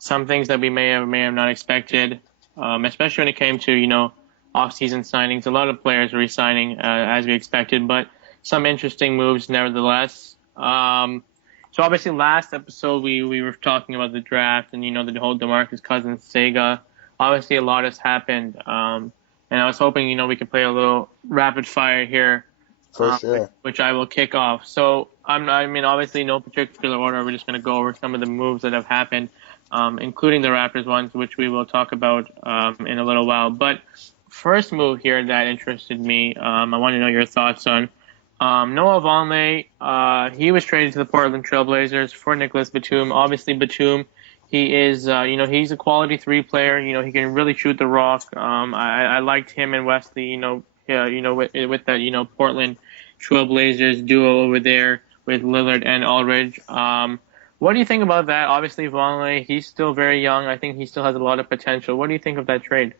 some things that we may have not expected, especially when it came to, off-season signings. A lot of players were re-signing as we expected, but some interesting moves nevertheless. So obviously last episode we were talking about the draft and, the whole DeMarcus Cousins saga. Obviously a lot has happened, and I was hoping, we could play a little rapid fire here. For sure. Which I will kick off. So, obviously no particular order. We're just going to go over some of the moves that have happened. including the Raptors ones, which we will talk about in a little while. But first move here that interested me, I want to know your thoughts on Noah Vonleh. He was traded to the Portland Trailblazers for Nicholas Batum. Obviously, Batum, he is, he's a quality three player. He can really shoot the rock. I liked him and Wesley, with that, Portland Trailblazers duo over there with Lillard and Aldridge. What do you think about that? Obviously, Vonleh, he's still very young. I think he still has a lot of potential. What do you think of that trade?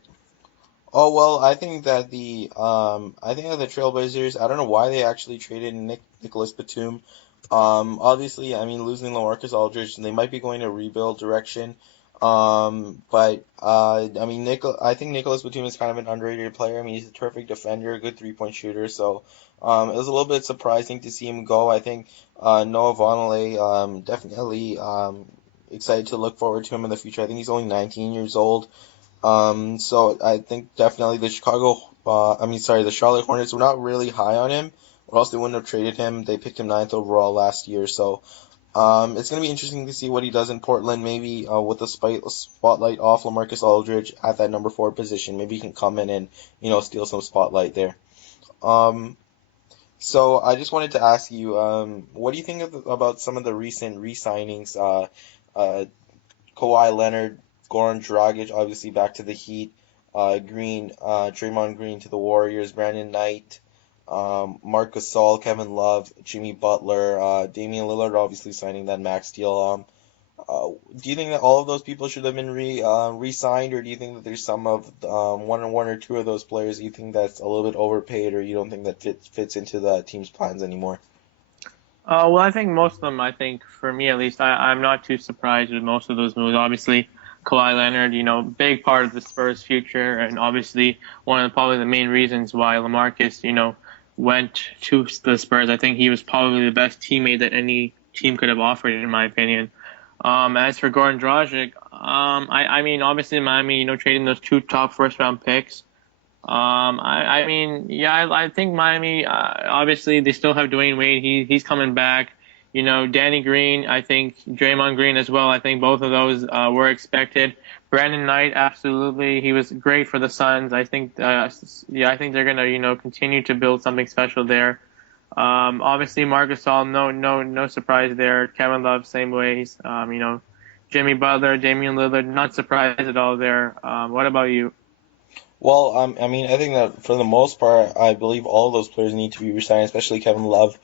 Oh well, I think that the Trailblazers. I don't know why they actually traded Nicholas Batum. Obviously, I mean losing LaMarcus Aldridge, they might be going a rebuild direction. But I mean I think Nicholas Batum is kind of an underrated player. I mean he's a terrific defender, a good 3-point shooter. So it was a little bit surprising to see him go. I think Noah Vonleh definitely excited to look forward to him in the future. I think he's only 19 years old. So I think definitely the Charlotte Hornets were not really high on him, or else they wouldn't have traded him. They picked him ninth overall last year, so it's going to be interesting to see what he does in Portland. Maybe with the spotlight off LaMarcus Aldridge at that number 4 position, maybe he can come in and steal some spotlight there. Um, so I just wanted to ask you, what do you think about some of the recent re-signings? Uh, Kawhi Leonard, Goran Dragic, obviously back to the Heat. Draymond Green to the Warriors. Brandon Knight, Marc Gasol, Kevin Love, Jimmy Butler, Damian Lillard, obviously signing that max deal. Do you think that all of those people should have been re-signed, or do you think that there's some of one or two of those players you think that's a little bit overpaid, or you don't think that fits into the team's plans anymore? Well, I think most of them, I think, for me at least, I'm not too surprised with most of those moves. Obviously, Kawhi Leonard, big part of the Spurs' future, and obviously one of probably the main reasons why LaMarcus, went to the Spurs. I think he was probably the best teammate that any team could have offered, in my opinion. As for Goran Dragic, I mean, obviously Miami, trading those 2 top first-round picks. I mean, yeah, I think Miami, obviously they still have Dwayne Wade. He's coming back. Danny Green, I think Draymond Green as well. I think both of those were expected. Brandon Knight, absolutely, he was great for the Suns. I think, I think they're gonna, continue to build something special there. Obviously Marc Gasol, no surprise there. Kevin Love, same ways. Jimmy Butler, Damian Lillard, not surprised at all there. What about you? Well, I mean, I think that for the most part, I believe all of those players need to be resigned, especially Kevin Love.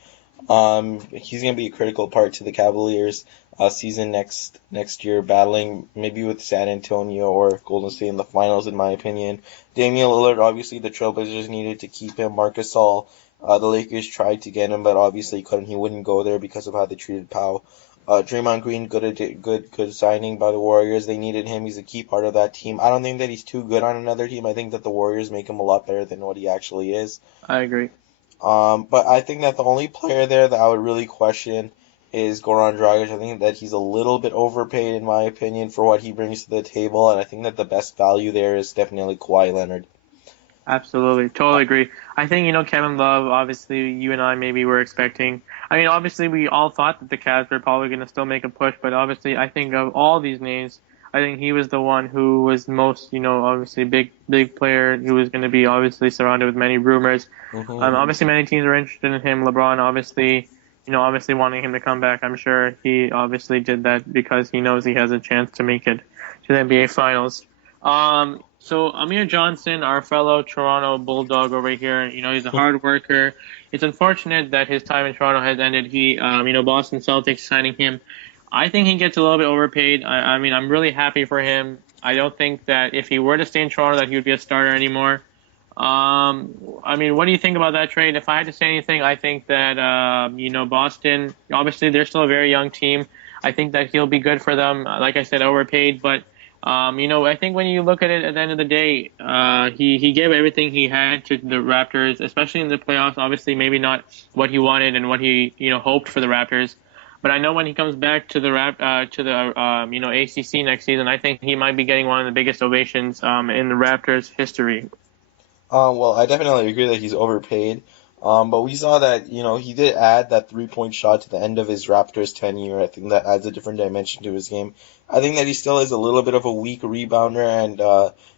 He's going to be a critical part to the Cavaliers season next year, battling maybe with San Antonio or Golden State in the finals, in my opinion. Damian Lillard, obviously, the Trailblazers needed to keep him. Marc Gasol, the Lakers tried to get him, but obviously couldn't. He wouldn't go there because of how they treated Powell. Draymond Green, good signing by the Warriors. They needed him. He's a key part of that team. I don't think that he's too good on another team. I think that the Warriors make him a lot better than what he actually is. I agree. But I think that the only player there that I would really question is Goran Dragic. I think that he's a little bit overpaid, in my opinion, for what he brings to the table, and I think that the best value there is definitely Kawhi Leonard. Absolutely. Totally agree. I think, Kevin Love, obviously, you and I maybe were expecting. I mean, obviously, we all thought that the Cavs were probably going to still make a push, but obviously, I think of all these names, I think he was the one who was most, obviously, big player who was going to be obviously surrounded with many rumors. Obviously, many teams are interested in him. LeBron, obviously wanting him to come back. I'm sure he obviously did that because he knows he has a chance to make it to the NBA Finals. So Amir Johnson, our fellow Toronto Bulldog over here, he's a hard worker. It's unfortunate that his time in Toronto has ended. Boston Celtics signing him. I think he gets a little bit overpaid. I mean, I'm really happy for him. I don't think that if he were to stay in Toronto that he would be a starter anymore. I mean, what do you think about that trade? If I had to say anything, I think that, Boston, obviously they're still a very young team. I think that he'll be good for them. Like I said, overpaid, but I think when you look at it at the end of the day, he gave everything he had to the Raptors, especially in the playoffs. Obviously, maybe not what he wanted and what he hoped for the Raptors, but I know when he comes back to the ACC next season, I think he might be getting one of the biggest ovations in the Raptors history. Well, I definitely agree that he's overpaid. But we saw that, he did add that 3-point shot to the end of his Raptors tenure. I think that adds a different dimension to his game. I think that he still is a little bit of a weak rebounder and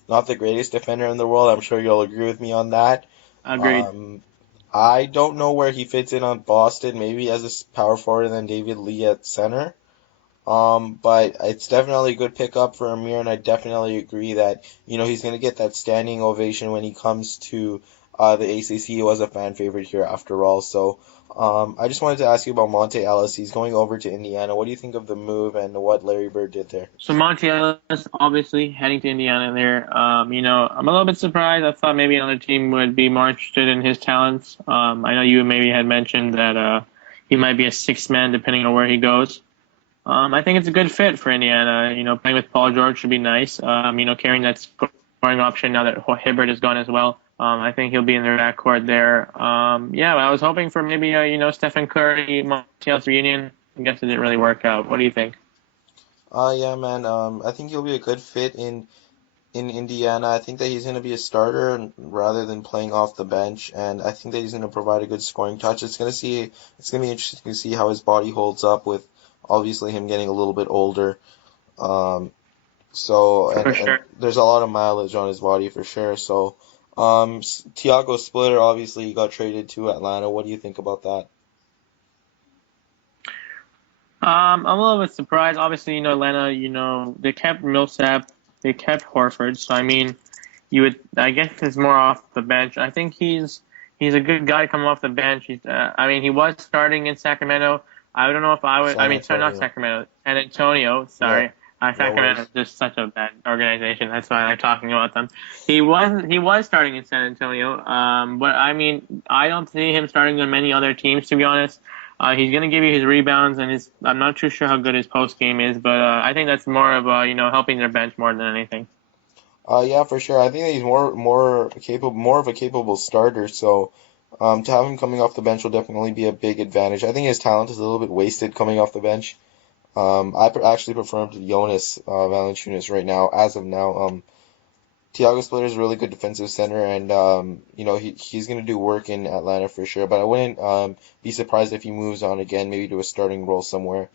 not the greatest defender in the world. I'm sure you'll agree with me on that. Agreed. Um, I don't know where he fits in on Boston, maybe as a power forward and then David Lee at center. But it's definitely a good pickup for Amir, and I definitely agree that, he's going to get that standing ovation when he comes to the ACC. He was a fan favorite here after all. So I just wanted to ask you about Monte Ellis. He's going over to Indiana. What do you think of the move and what Larry Bird did there? So Monte Ellis obviously heading to Indiana there. I'm a little bit surprised. I thought maybe another team would be more interested in his talents. I know you maybe had mentioned that he might be a sixth man depending on where he goes. I think it's a good fit for Indiana. Playing with Paul George should be nice. Carrying that scoring option now that Hibbert is gone as well. I think he'll be in their backcourt there. I was hoping for maybe Stephen Curry, Monte Ellis reunion. I guess it didn't really work out. What do you think? Yeah, man. I think he'll be a good fit in Indiana. I think that he's going to be a starter rather than playing off the bench, and I think that he's going to provide a good scoring touch. It's going to be interesting to see how his body holds up with obviously him getting a little bit older. For And sure. there's a lot of mileage on his body for sure. So, Tiago Splitter obviously got traded to Atlanta. What do you think about that? I'm a little bit surprised. Obviously, Atlanta, they kept Millsap, they kept Horford. So, I mean, I guess it's more off the bench. I think he's a good guy coming off the bench. He was starting in Sacramento. I don't know if I would, San sorry, not Antonio. Sacramento, San Antonio, Yeah, sorry. no Sacramento is worries. just such a bad organization. That's why I'm talking about them. He was starting in San Antonio. But I mean, I don't see him starting on many other teams, to be honest. He's going to give you his rebounds and I'm not too sure how good his post game is, but I think that's more of helping their bench more than anything. Yeah, for sure. I think that he's more of a capable starter. So, to have him coming off the bench will definitely be a big advantage. I think his talent is a little bit wasted coming off the bench. Actually prefer him to Jonas Valanciunas right now, as of now. Tiago Splitter is a really good defensive center, and he's going to do work in Atlanta for sure. But I wouldn't be surprised if he moves on again, maybe to a starting role somewhere.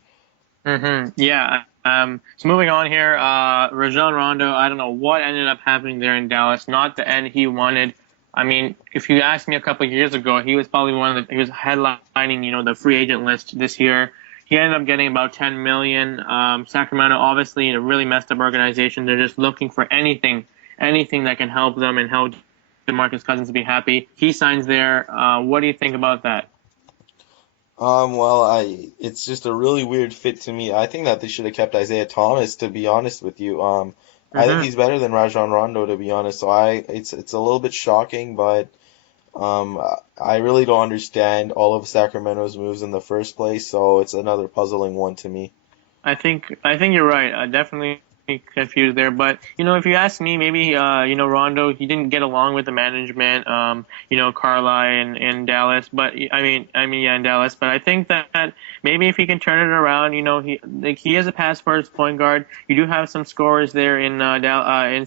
Yeah. So moving on here, Rajon Rondo, I don't know what ended up happening there in Dallas. Not the end he wanted. I mean, if you asked me a couple of years ago, he was probably he was headlining, the free agent list this year. He ended up getting about 10 million. Sacramento, obviously, a really messed up organization. They're just looking for anything that can help them and help DeMarcus Cousins be happy. He signs there. What do you think about that? It's just a really weird fit to me. I think that they should have kept Isaiah Thomas, to be honest with you. I think hmm he's better than Rajon Rondo, to be honest. So it's a little bit shocking, but um, I really don't understand all of Sacramento's moves in the first place. So it's another puzzling one to me. I think you're right. Definitely confused there. But if you ask me, maybe Rondo, he didn't get along with the management. Carlisle in Dallas. But yeah, in Dallas. But I think that maybe if he can turn it around, he is a pass first point guard. You do have some scorers there in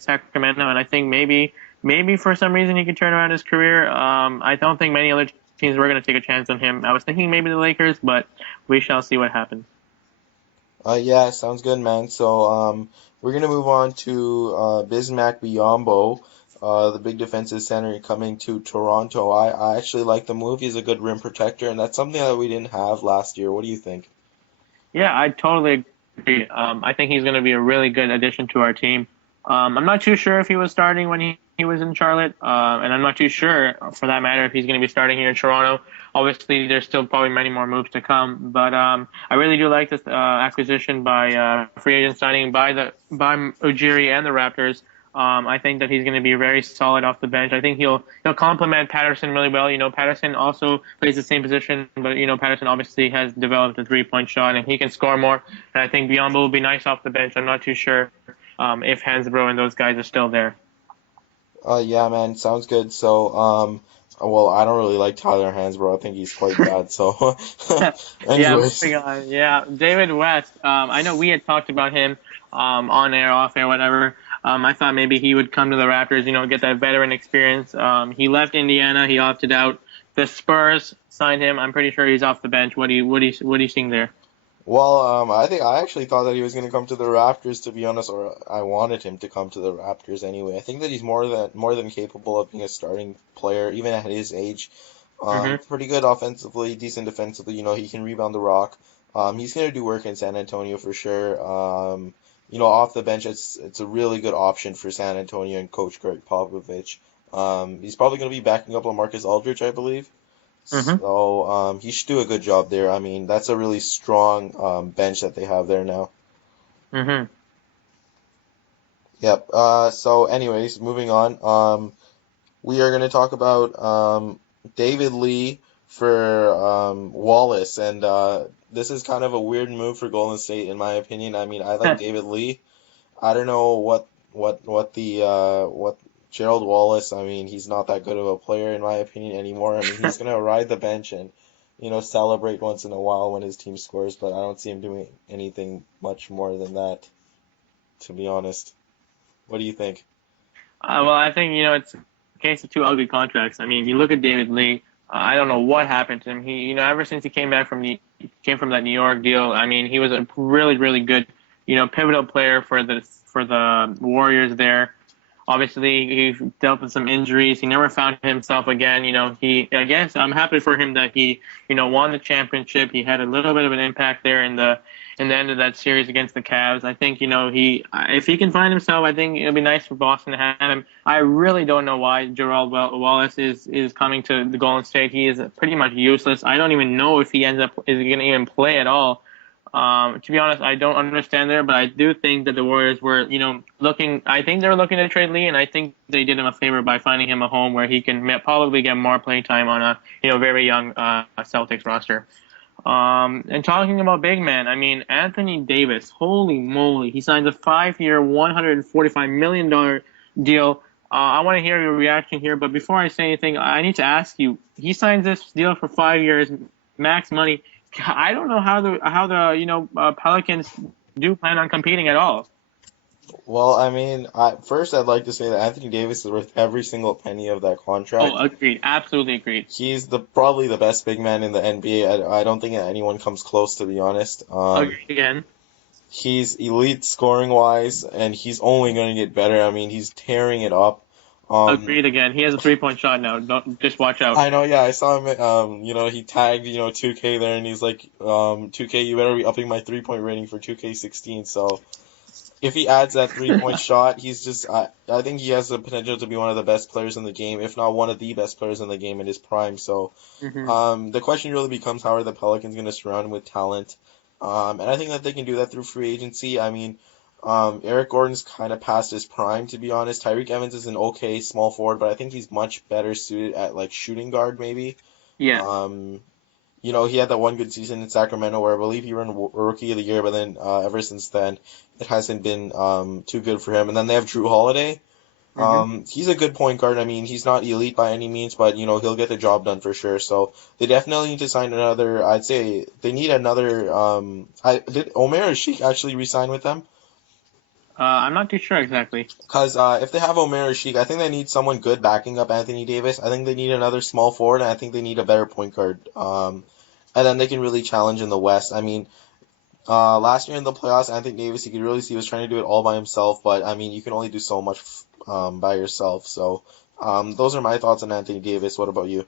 Sacramento, and I think maybe for some reason he can turn around his career. I don't think many other teams were going to take a chance on him. I was thinking maybe the Lakers, but we shall see what happens. Yeah, sounds good, man. So, we're gonna move on to Bismack Biyombo, the big defensive center coming to Toronto. I actually like the move. He's a good rim protector, and that's something that we didn't have last year. What do you think? Yeah, I totally agree. I think he's going to be a really good addition to our team. I'm not too sure if he was starting when he was in Charlotte, and I'm not too sure, for that matter, if he's going to be starting here in Toronto. Obviously, there's still probably many more moves to come, but I really do like this acquisition by free agent signing by Ujiri and the Raptors. I think that he's going to be very solid off the bench. I think he'll complement Patterson really well. Patterson also plays the same position, but Patterson obviously has developed a 3-point shot and he can score more. And I think Biyombo will be nice off the bench. I'm not too sure if Hansbrough and those guys are still there. Yeah, man, sounds good. So, well, I don't really like Tyler Hansbrough. I think he's quite bad. So, Yeah, anyways, moving on. Yeah, David West. I know we had talked about him on air, off air, whatever. I thought maybe he would come to the Raptors, get that veteran experience. He left Indiana. He opted out. The Spurs signed him. I'm pretty sure he's off the bench. What do you seeing there? Well, I actually thought that he was going to come to the Raptors, to be honest, or I wanted him to come to the Raptors anyway. I think that he's more than capable of being a starting player, even at his age. Mm-hmm. Pretty good offensively, decent defensively. He can rebound the rock. He's going to do work in San Antonio for sure. Off the bench, it's a really good option for San Antonio and Coach Greg Popovich. He's probably going to be backing up LaMarcus Aldridge, I believe. Mm-hmm. So he should do a good job there. I mean, that's a really strong bench that they have there now. Mm-hmm. Yep. So anyways, moving on. We are going to talk about David Lee for Wallace, and this is kind of a weird move for Golden State, in my opinion. I mean, I like David Lee. I don't know what Gerald Wallace. I mean, he's not that good of a player in my opinion anymore. I mean, he's gonna ride the bench and celebrate once in a while when his team scores, but I don't see him doing anything much more than that, to be honest. What do you think? Well, I think it's a case of two ugly contracts. I mean, if you look at David Lee, I don't know what happened to him. He, ever since he came back from that New York deal, I mean, he was a really, really good, pivotal player for the Warriors there. Obviously, he dealt with some injuries. He never found himself again. I guess I'm happy for him that he, won the championship. He had a little bit of an impact there in the end of that series against the Cavs. I think, if he can find himself, I think it'll be nice for Boston to have him. I really don't know why Gerald Wallace is coming to the Golden State. He is pretty much useless. I don't even know if he is going to even play at all. To be honest, I don't understand there, but I do think that the Warriors were, looking. I think they were looking to trade Lee, and I think they did him a favor by finding him a home where he can probably get more play time on a, very young Celtics roster. And talking about big man, I mean Anthony Davis. Holy moly, he signs a 5-year, $145 million deal. I want to hear your reaction here, but before I say anything, I need to ask you. He signs this deal for 5 years, max money. I don't know how the Pelicans do plan on competing at all. Well, I mean, first I'd like to say that Anthony Davis is worth every single penny of that contract. Oh, agreed. Absolutely agreed. He's probably the best big man in the NBA. I don't think anyone comes close, to be honest. Agreed again. He's elite scoring wise, and he's only going to get better. I mean, he's tearing it up. Agreed again. He has a 3-point shot now. Don't just watch out. I know, yeah, I saw him. He tagged 2K there, and he's like, 2K, you better be upping my 3-point rating for 2K16. So if he adds that 3-point shot, he's just, I think he has the potential to be one of the best players in the game, if not one of the best players in the game in his prime. So, the question really becomes, how are the Pelicans going to surround him with talent? And I think that they can do that through free agency. I mean, Eric Gordon's kind of past his prime, to be honest. Tyreek Evans is an okay small forward, but I think he's much better suited at like shooting guard, maybe. Yeah. He had that one good season in Sacramento where I believe he won Rookie of the Year, but then ever since then, it hasn't been too good for him. And then they have Drew Holiday. He's a good point guard. I mean, he's not elite by any means, but he'll get the job done for sure. So they definitely need to sign another. I'd say they need another. Did Omer Sheik actually re-sign with them? I'm not too sure exactly. Because if they have Omer Sheik, I think they need someone good backing up Anthony Davis. I think they need another small forward, and I think they need a better point guard. And then they can really challenge in the West. I mean, last year in the playoffs, Anthony Davis, you could really see he was trying to do it all by himself. But, I mean, you can only do so much by yourself. So those are my thoughts on Anthony Davis. What about you?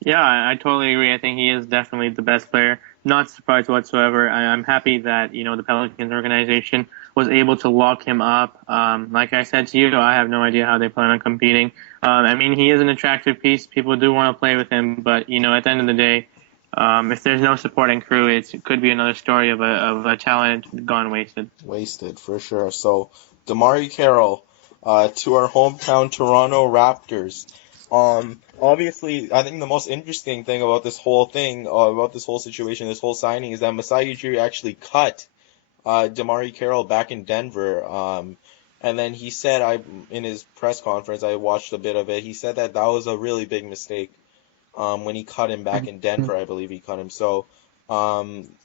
Yeah, I totally agree. I think he is definitely the best player. Not surprised whatsoever. I'm happy that, the Pelicans organization was able to lock him up. Like I said to you, I have no idea how they plan on competing. I mean, he is an attractive piece. People do want to play with him, but, at the end of the day, if there's no supporting crew, it could be another story of a talent gone wasted. Wasted, for sure. So, DeMarre Carroll to our hometown Toronto Raptors. Obviously, I think the most interesting thing about this whole thing, about this whole situation, this whole signing, is that Masai Ujiri actually cut DeMarre Carroll back in Denver. And then he said, in his press conference, I watched a bit of it, he said that was a really big mistake when he cut him back in Denver, I believe he cut him. So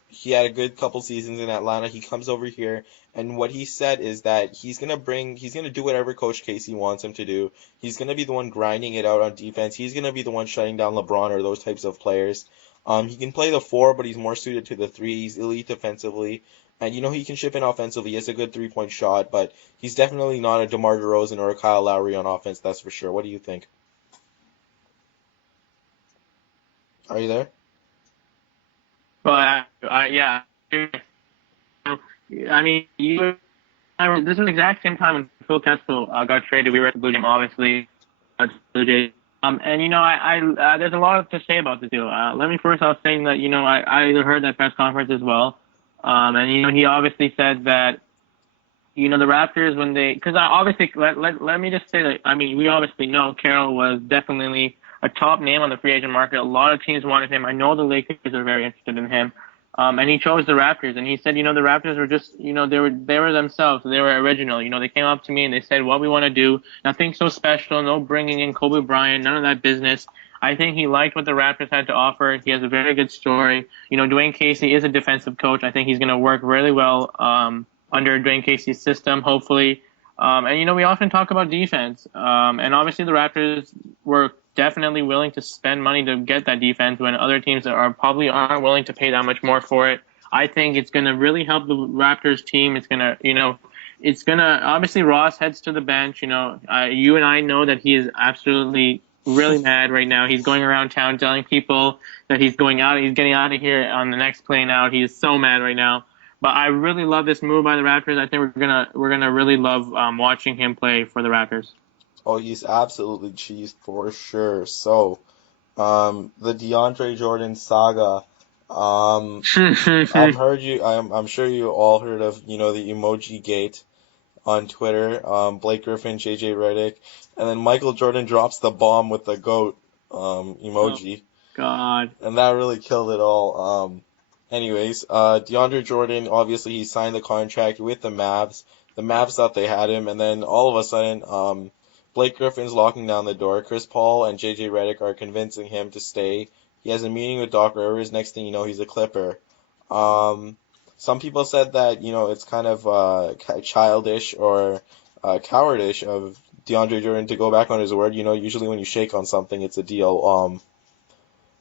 He had a good couple seasons in Atlanta. He comes over here, and what he said is that he's gonna do whatever Coach Casey wants him to do. He's gonna be the one grinding it out on defense. He's gonna be the one shutting down LeBron or those types of players. He can play the four, but he's more suited to the three. He's elite defensively, and he can chip in offensively. He has a good 3-point shot, but he's definitely not a DeMar DeRozan or a Kyle Lowry on offense. That's for sure. What do you think? Are you there? But yeah, I mean, this was the exact same time when Phil Kessel got traded. We were at the Blue Jays, obviously. Blue Jays. And there's a lot to say about this deal. Let me first off saying that I heard that press conference as well. And he obviously said that the Raptors when because obviously let me just say that we obviously know Carroll was definitely a top name on the free agent market. A lot of teams wanted him. I know the Lakers are very interested in him. And he chose the Raptors, and he said, the Raptors were just, they were themselves. They were original. They came up to me and they said, what we want to do, nothing so special, no bringing in Kobe Bryant, none of that business. I think he liked what the Raptors had to offer. He has a very good story. Dwayne Casey is a defensive coach. I think he's going to work really well, under Dwayne Casey's system, hopefully. And we often talk about defense. And obviously the Raptors were definitely willing to spend money to get that defense when other teams probably aren't willing to pay that much more for it. I think it's going to really help the Raptors team. It's going to, obviously Ross heads to the bench. You and I know that he is absolutely really mad right now. He's going around town telling people that he's getting out of here on the next plane out. He is so mad right now. But I really love this move by the Raptors. I think we're gonna really love watching him play for the Raptors. Oh, he's absolutely cheesed for sure. So, the DeAndre Jordan saga. I'm sure you all heard of the emoji gate on Twitter. Blake Griffin, JJ Redick, and then Michael Jordan drops the bomb with the goat emoji. Oh, God. And that really killed it all. Anyways, DeAndre Jordan, obviously he signed the contract with the Mavs. The Mavs thought they had him, and then all of a sudden, Blake Griffin's locking down the door. Chris Paul and JJ Redick are convincing him to stay. He has a meeting with Doc Rivers. Next thing you know, he's a Clipper. Some people said that, it's kind of childish or cowardish of DeAndre Jordan to go back on his word. Usually when you shake on something, it's a deal.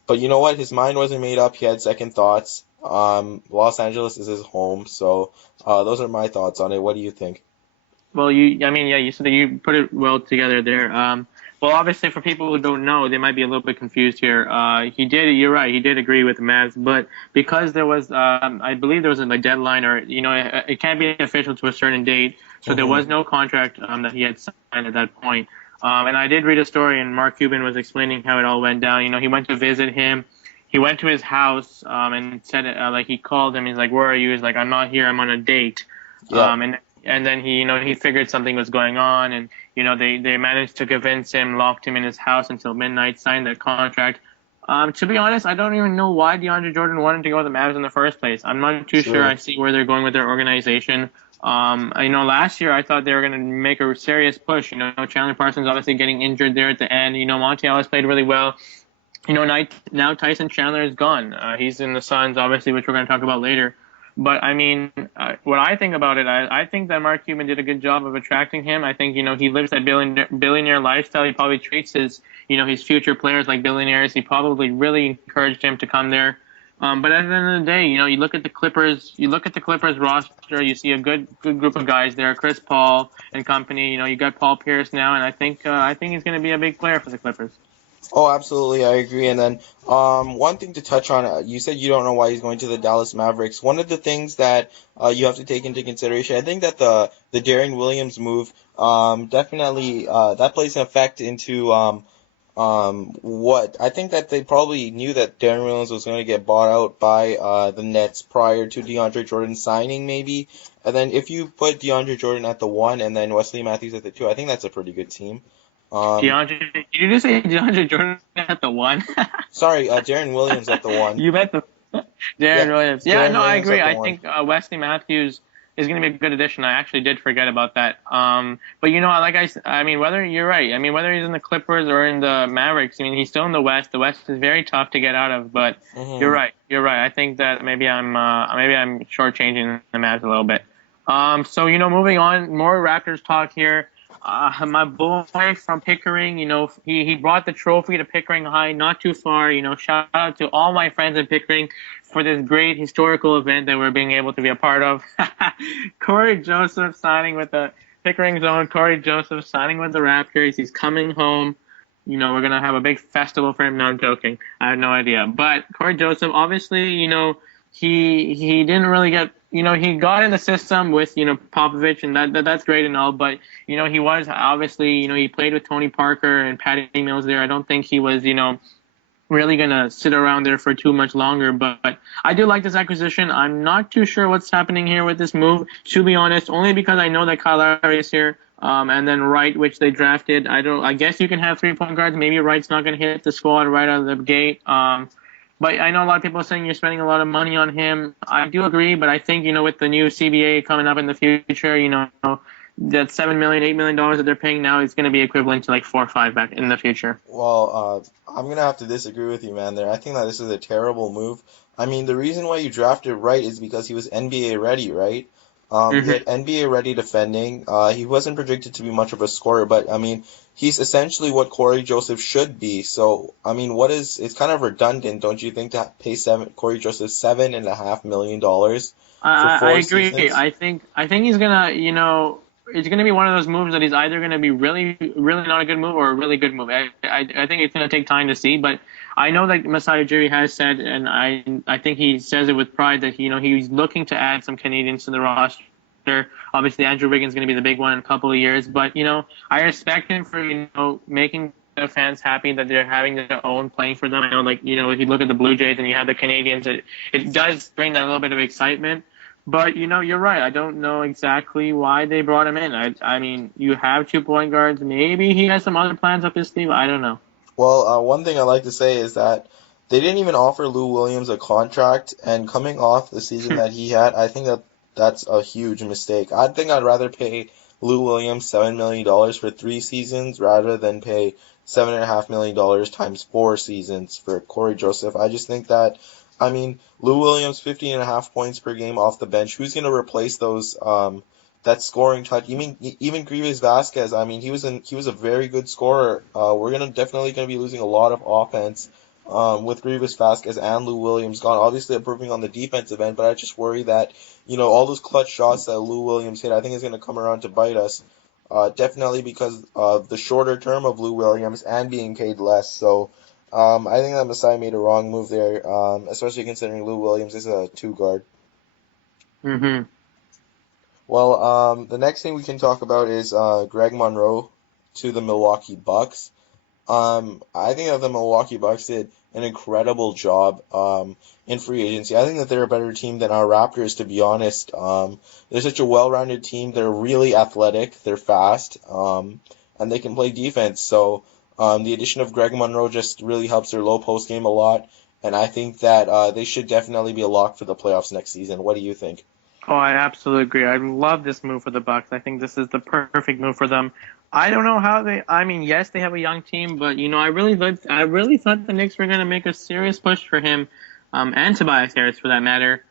But you know what? His mind wasn't made up. He had second thoughts. Los Angeles is his home, so those are my thoughts on it. What do you think? Well, you said that you put it well together there. Well, obviously, for people who don't know, they might be a little bit confused here. You're right, he did agree with the Mavs, but because there was, I believe there was a deadline, or, it can't be official to a certain date, so there was no contract that he had signed at that point. And I did read a story, and Mark Cuban was explaining how it all went down. He went to visit him. He went to his house and said, he called him. He's like, "Where are you?" He's like, "I'm not here. I'm on a date." Yeah. And then he figured something was going on, and they managed to convince him, locked him in his house until midnight, signed that contract. To be honest, I don't even know why DeAndre Jordan wanted to go to the Mavs in the first place. I'm not too sure. I see where they're going with their organization. Last year I thought they were going to make a serious push. Chandler Parsons obviously getting injured there at the end. Monte Ellis played really well. Now Tyson Chandler is gone. He's in the Suns, obviously, which we're going to talk about later. But what I think about it, I think that Mark Cuban did a good job of attracting him. I think he lives that billionaire lifestyle. He probably treats his future players like billionaires. He probably really encouraged him to come there. But at the end of the day, you look at the Clippers. You look at the Clippers roster. You see a good group of guys there. Chris Paul and company. You got Paul Pierce now, and I think he's going to be a big player for the Clippers. Oh, absolutely, I agree. And then one thing to touch on, you said you don't know why he's going to the Dallas Mavericks. One of the things that you have to take into consideration, I think that the Darren Williams move definitely that plays an effect into what I think that they probably knew that Darren Williams was going to get bought out by the Nets prior to DeAndre Jordan signing, maybe. And then if you put DeAndre Jordan at the 1 and then Wesley Matthews at the 2, I think that's a pretty good team. Did you just say DeAndre Jordan at the 1? Sorry, Darren Williams at the 1. You meant the Darren Williams. Yeah, Darren no, I Williams agree. at the I think Wesley Matthews is going to be a good addition. I actually did forget about that. But I mean, whether you're right, I mean, whether he's in the Clippers or in the Mavericks, I mean, he's still in the West. The West is very tough to get out of. But you're Mm-hmm. right, you're right. I think that maybe I'm shortchanging the Mavs a little bit. So moving on, more Raptors talk here. My boy from Pickering, he brought the trophy to Pickering High, not too far. Shout out to all my friends in Pickering for this great historical event that we're being able to be a part of. Corey Joseph signing with the Pickering's own Corey Joseph signing with the Raptors. He's coming home. We're gonna have a big festival for him. No, I'm joking. I have no idea. But Corey Joseph, obviously, he didn't really get, he got in the system with, Popovich, and that's great and all, but, he was obviously, he played with Tony Parker and Patty Mills there. I don't think he was, really going to sit around there for too much longer, but I do like this acquisition. I'm not too sure what's happening here with this move, to be honest, only because I know that Kyle Lowry is here, and then Wright, which they drafted. I guess you can have 3 point guards. Maybe Wright's not going to hit the squad right out of the gate. But I know a lot of people are saying you're spending a lot of money on him. I do agree, but I think, with the new CBA coming up in the future, that $7 million, $8 million that they're paying now is going to be equivalent to like 4 or 5 back in the future. Well, I'm going to have to disagree with you, man, there. I think that this is a terrible move. I mean, the reason why you drafted Wright is because he was NBA ready, right? He had NBA ready defending. He wasn't projected to be much of a scorer, but, I mean, he's essentially what Corey Joseph should be. So, I mean, it's kind of redundant, don't you think, to pay Corey Joseph $7.5 million for I 4 agree. seasons? I think he's gonna, it's gonna be one of those moves that he's either gonna be really, really not a good move or a really good move. I think it's gonna take time to see, but I know that Masai Ujiri has said, and I think he says it with pride that he's looking to add some Canadians to the roster. Obviously, Andrew Wiggins is gonna be the big one in a couple of years, but I respect him for making the fans happy that they're having their own playing for them. I know, like, if you look at the Blue Jays and you have the Canadians, it does bring that little bit of excitement. But, you're right. I don't know exactly why they brought him in. I mean, you have 2 point guards. Maybe he has some other plans up his sleeve. I don't know. Well, one thing I like to say is that they didn't even offer Lou Williams a contract, and coming off the season that he had, I think that that's a huge mistake. I think I'd rather pay Lou Williams $7 million for 3 seasons rather than pay $7.5 million times 4 seasons for Corey Joseph. I just think that, I mean, Lou Williams, 15.5 points per game off the bench. Who's going to replace those, that scoring touch? Even Grievous Vasquez, I mean, he was a very good scorer. We're definitely gonna be losing a lot of offense with Grievous Vasquez and Lou Williams gone. Obviously improving on the defensive end, but I just worry that, all those clutch shots that Lou Williams hit, I think is gonna come around to bite us. Definitely because of the shorter term of Lou Williams and being paid less. So I think that Masai made a wrong move there, especially considering Lou Williams is a 2 guard. Mm-hmm. Well, the next thing we can talk about is Greg Monroe to the Milwaukee Bucks. I think that the Milwaukee Bucks did an incredible job in free agency. I think that they're a better team than our Raptors, to be honest. They're such a well-rounded team. They're really athletic. They're fast, and they can play defense. So the addition of Greg Monroe just really helps their low post game a lot. And I think that they should definitely be a lock for the playoffs next season. What do you think? Oh, I absolutely agree. I love this move for the Bucks. I think this is the perfect move for them. I don't know how I mean, yes, they have a young team, but I really thought the Knicks were going to make a serious push for him, and Tobias Harris for that matter.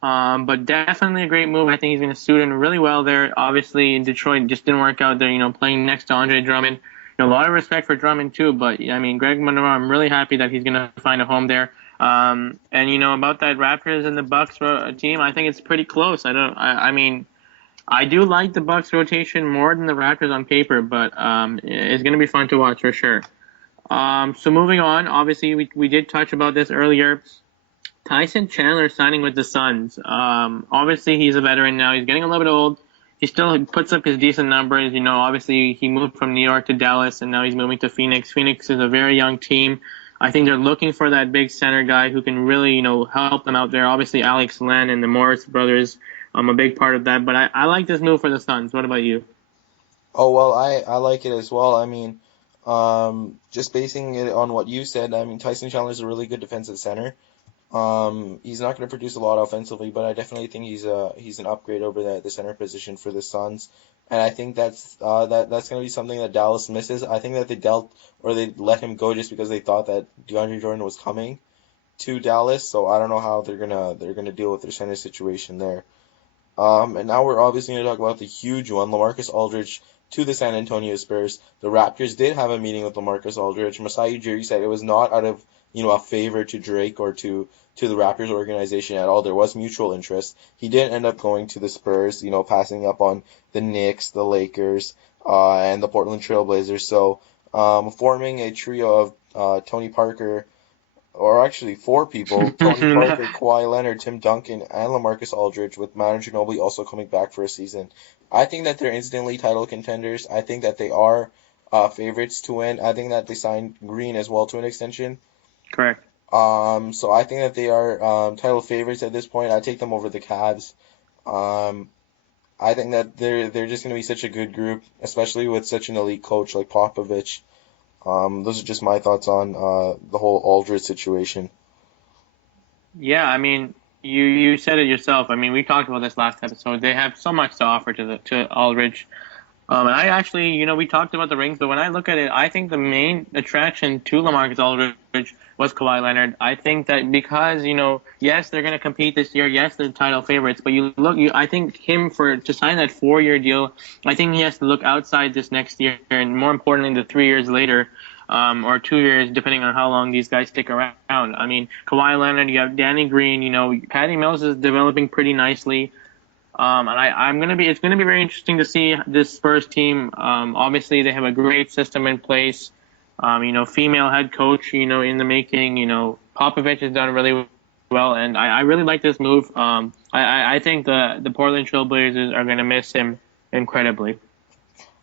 But definitely a great move. I think he's going to suit in really well there. Obviously, in Detroit, just didn't work out there. Playing next to Andre Drummond. A lot of respect for Drummond too, but I mean, Greg Monroe, I'm really happy that he's going to find a home there. And about that Raptors and the Bucks team, I think it's pretty close. I mean, I do like the Bucks rotation more than the Raptors on paper, but it's going to be fun to watch for sure. So moving on, obviously we did touch about this earlier. Tyson Chandler signing with the Suns. Obviously he's a veteran now. He's getting a little bit old. He still puts up his decent numbers. Obviously he moved from New York to Dallas, and now he's moving to Phoenix. Phoenix is a very young team. I think they're looking for that big center guy who can really, help them out there. Obviously, Alex Len and the Morris brothers, a big part of that. But I like this move for the Suns. What about you? Oh, well, I like it as well. I mean, just basing it on what you said, I mean, Tyson Chandler's a really good defensive center. He's not going to produce a lot offensively, but I definitely think he's an upgrade over the center position for the Suns, and I think that's going to be something that Dallas misses. I think that they let him go just because they thought that DeAndre Jordan was coming to Dallas, so I don't know how they're gonna deal with their center situation there. And now we're obviously going to talk about the huge one, LaMarcus Aldridge to the San Antonio Spurs. The Raptors did have a meeting with LaMarcus Aldridge. Masai Ujiri said it was not out of a favor to Drake or to the Raptors organization at all. There was mutual interest. He did end up going to the Spurs, passing up on the Knicks, the Lakers, and the Portland Trailblazers. So forming a trio of Tony Parker, or actually four people, Tony Parker, Kawhi Leonard, Tim Duncan, and LaMarcus Aldridge, with Manu Ginobili also coming back for a season. I think that they're instantly title contenders. I think that they are favorites to win. I think that they signed Green as well to an extension. Correct. So I think that they are title favorites at this point. I take them over the Cavs. I think that they're just going to be such a good group, especially with such an elite coach like Popovich. Those are just my thoughts on the whole Aldridge situation. Yeah, I mean, you said it yourself. I mean, we talked about this last episode. They have so much to offer to Aldridge. And I actually, we talked about the rings, but when I look at it, I think the main attraction to LaMarcus Aldridge was Kawhi Leonard. I think that because, yes, they're going to compete this year. Yes, they're title favorites, but I think him to sign that 4-year deal, I think he has to look outside this next year, and more importantly, the 3 years later, or 2 years, depending on how long these guys stick around. I mean, Kawhi Leonard, you have Danny Green, Patty Mills is developing pretty nicely. And it's gonna be very interesting to see this Spurs team. Obviously they have a great system in place. Female head coach, in the making. Popovich has done really well, and I really like this move. I think the Portland Trailblazers are gonna miss him incredibly.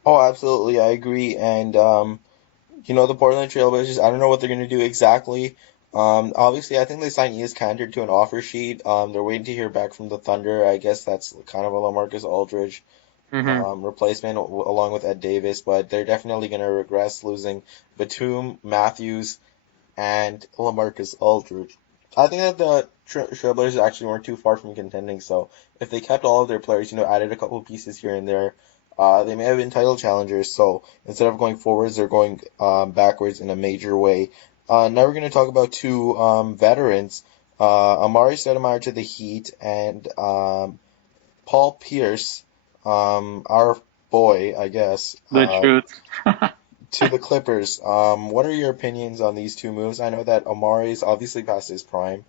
Oh, absolutely, I agree. And the Portland Trailblazers, I don't know what they're gonna do exactly. Obviously, I think they signed Enes Kanter to an offer sheet. They're waiting to hear back from the Thunder. I guess that's kind of a LaMarcus Aldridge replacement along with Ed Davis, but they're definitely going to regress, losing Batum, Matthews, and LaMarcus Aldridge. I think that the Trailblazers actually weren't too far from contending, so if they kept all of their players, added a couple of pieces here and there, they may have been title challengers. So instead of going forwards, they're going backwards in a major way. Now we're going to talk about two veterans, Amari Stoudemire to the Heat and Paul Pierce, our boy, I guess, The truth. to the Clippers. What are your opinions on these two moves? I know that Amari's obviously past his prime.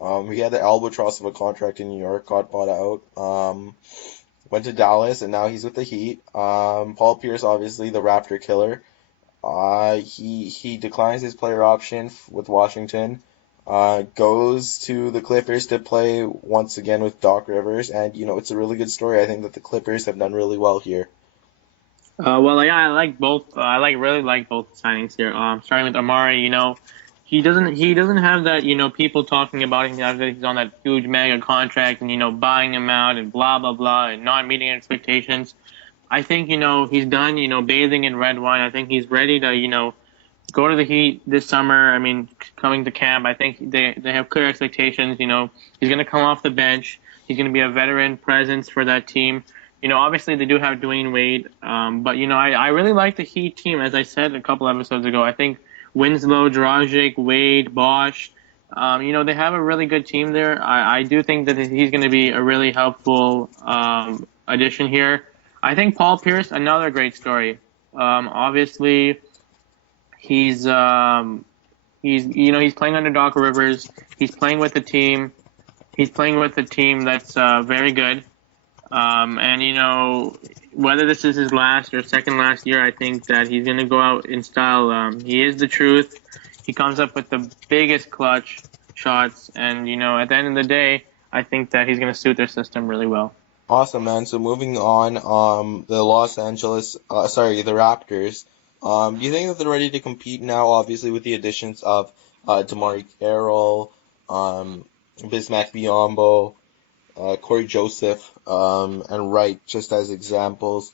He had the albatross of a contract in New York, got bought out, went to Dallas, and now he's with the Heat. Paul Pierce, obviously the Raptor killer. He declines his player option with Washington, goes to the Clippers to play once again with Doc Rivers, and it's a really good story. I think that the Clippers have done really well here. Well, yeah, I like both. Really like both signings here. Starting with Amari, he doesn't have that, people talking about him that he's on that huge mega contract and buying him out and blah blah blah and not meeting expectations. I think, he's done, bathing in red wine. I think he's ready to, go to the Heat this summer. I mean, coming to camp, I think they have clear expectations. He's going to come off the bench. He's going to be a veteran presence for that team. Obviously they do have Dwayne Wade. But, I really like the Heat team. As I said a couple episodes ago, I think Winslow, Dragic, Wade, Bosch, they have a really good team there. I do think that he's going to be a really helpful addition here. I think Paul Pierce, another great story. Obviously, he's playing under Doc Rivers. He's playing with a team. He's playing with a team that's very good. And whether this is his last or second last year, I think that he's going to go out in style. He is the truth. He comes up with the biggest clutch shots, and at the end of the day, I think that he's going to suit their system really well. Awesome, man. So moving on, the the Raptors. Do you think that they're ready to compete now? Obviously, with the additions of DeMar Carroll, Bismack Biyombo, Corey Joseph, and Wright, just as examples.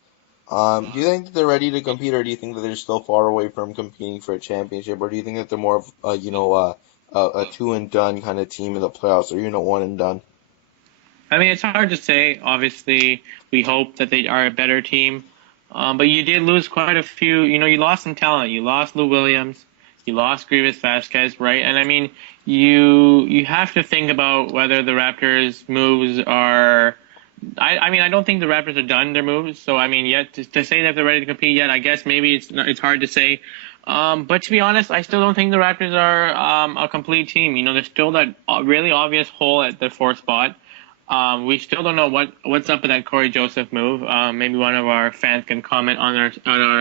Do you think that they're ready to compete, or do you think that they're still far away from competing for a championship, or do you think that they're more of a two and done kind of team in the playoffs or even a one and done? I mean, it's hard to say. Obviously, we hope that they are a better team. But you did lose quite a few. You lost some talent. You lost Lou Williams. You lost Grievous Vasquez, right? And I mean, you have to think about whether the Raptors' moves are. I mean, I don't think the Raptors are done their moves. So I mean, yet to say that they're ready to compete yet, I guess maybe it's hard to say. But to be honest, I still don't think the Raptors are a complete team. There's still that really obvious hole at the fourth spot. We still don't know what's up with that Corey Joseph move. Maybe one of our fans can comment on our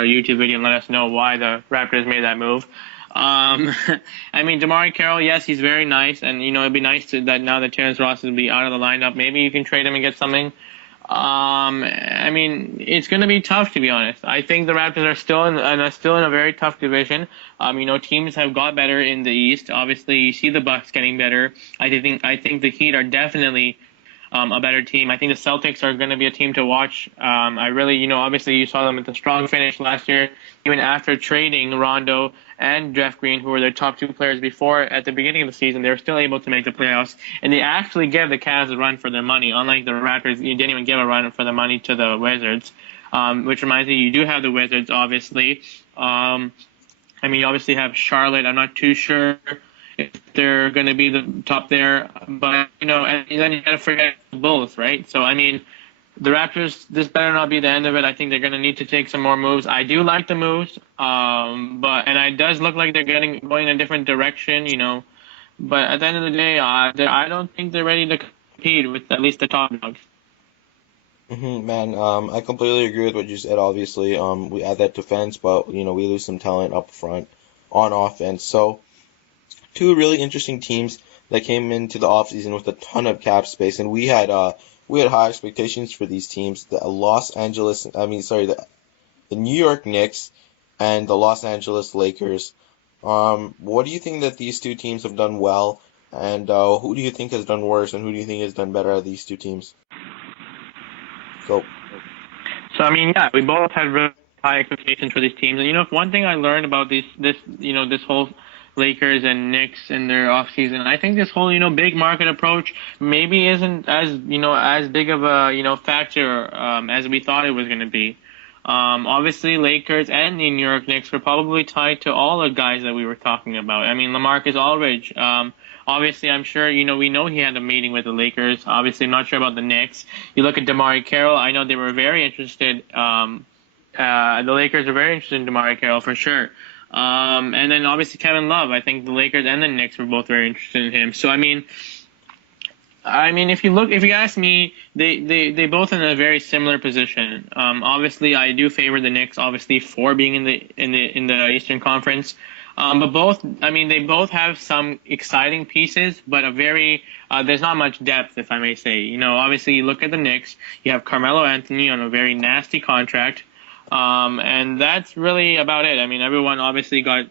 YouTube video and let us know why the Raptors made that move. I mean, DeMarre Carroll, yes, he's very nice, and it'd be nice that now that Terrence Ross will be out of the lineup, maybe you can trade him and get something. I mean, it's going to be tough, to be honest. I think the Raptors are still in a very tough division. Teams have got better in the East. Obviously, you see the Bucks getting better. I think the Heat are definitely a better team. I think the Celtics are going to be a team to watch. I really, obviously you saw them with a strong finish last year, even after trading Rondo and Jeff Green, who were their top two players before at the beginning of the season. They were still able to make the playoffs, and they actually gave the Cavs a run for their money. Unlike the Raptors, you didn't even give a run for the money to the Wizards, which reminds me, you do have the Wizards, obviously. I mean, you obviously have Charlotte. I'm not too sure if they're going to be the top there, but and then you got to forget the Bulls, right? So I mean, the Raptors, this better not be the end of it. I think they're going to need to take some more moves. I do like the moves, but it does look like they're going in a different direction, But at the end of the day, I don't think they're ready to compete with at least the top dogs. Man, I completely agree with what you said. Obviously, we add that defense, but we lose some talent up front on offense. So, two really interesting teams that came into the offseason with a ton of cap space, and we had high expectations for these teams. The New York Knicks and the Los Angeles Lakers. What do you think that these two teams have done well, and who do you think has done worse, and who do you think has done better out of these two teams? Go. So I mean, yeah, we both had really high expectations for these teams, and one thing I learned about this whole Lakers and Knicks in their offseason, I think this whole big market approach maybe isn't as big of a factor as we thought it was going to be. Obviously, Lakers and the New York Knicks were probably tied to all the guys that we were talking about. I mean, LaMarcus Aldridge. Obviously, I'm sure we know he had a meeting with the Lakers. Obviously, I'm not sure about the Knicks. You look at DeMarre Carroll. I know they were very interested. The Lakers are very interested in DeMarre Carroll for sure. And then obviously Kevin Love. I think the Lakers and the Knicks were both very interested in him. So I mean, if you ask me, they both in a very similar position. Obviously, I do favor the Knicks, obviously, for being in the Eastern Conference. But they both have some exciting pieces, but there's not much depth, if I may say. Obviously, you look at the Knicks, you have Carmelo Anthony on a very nasty contract. And that's really about it. I mean, everyone obviously was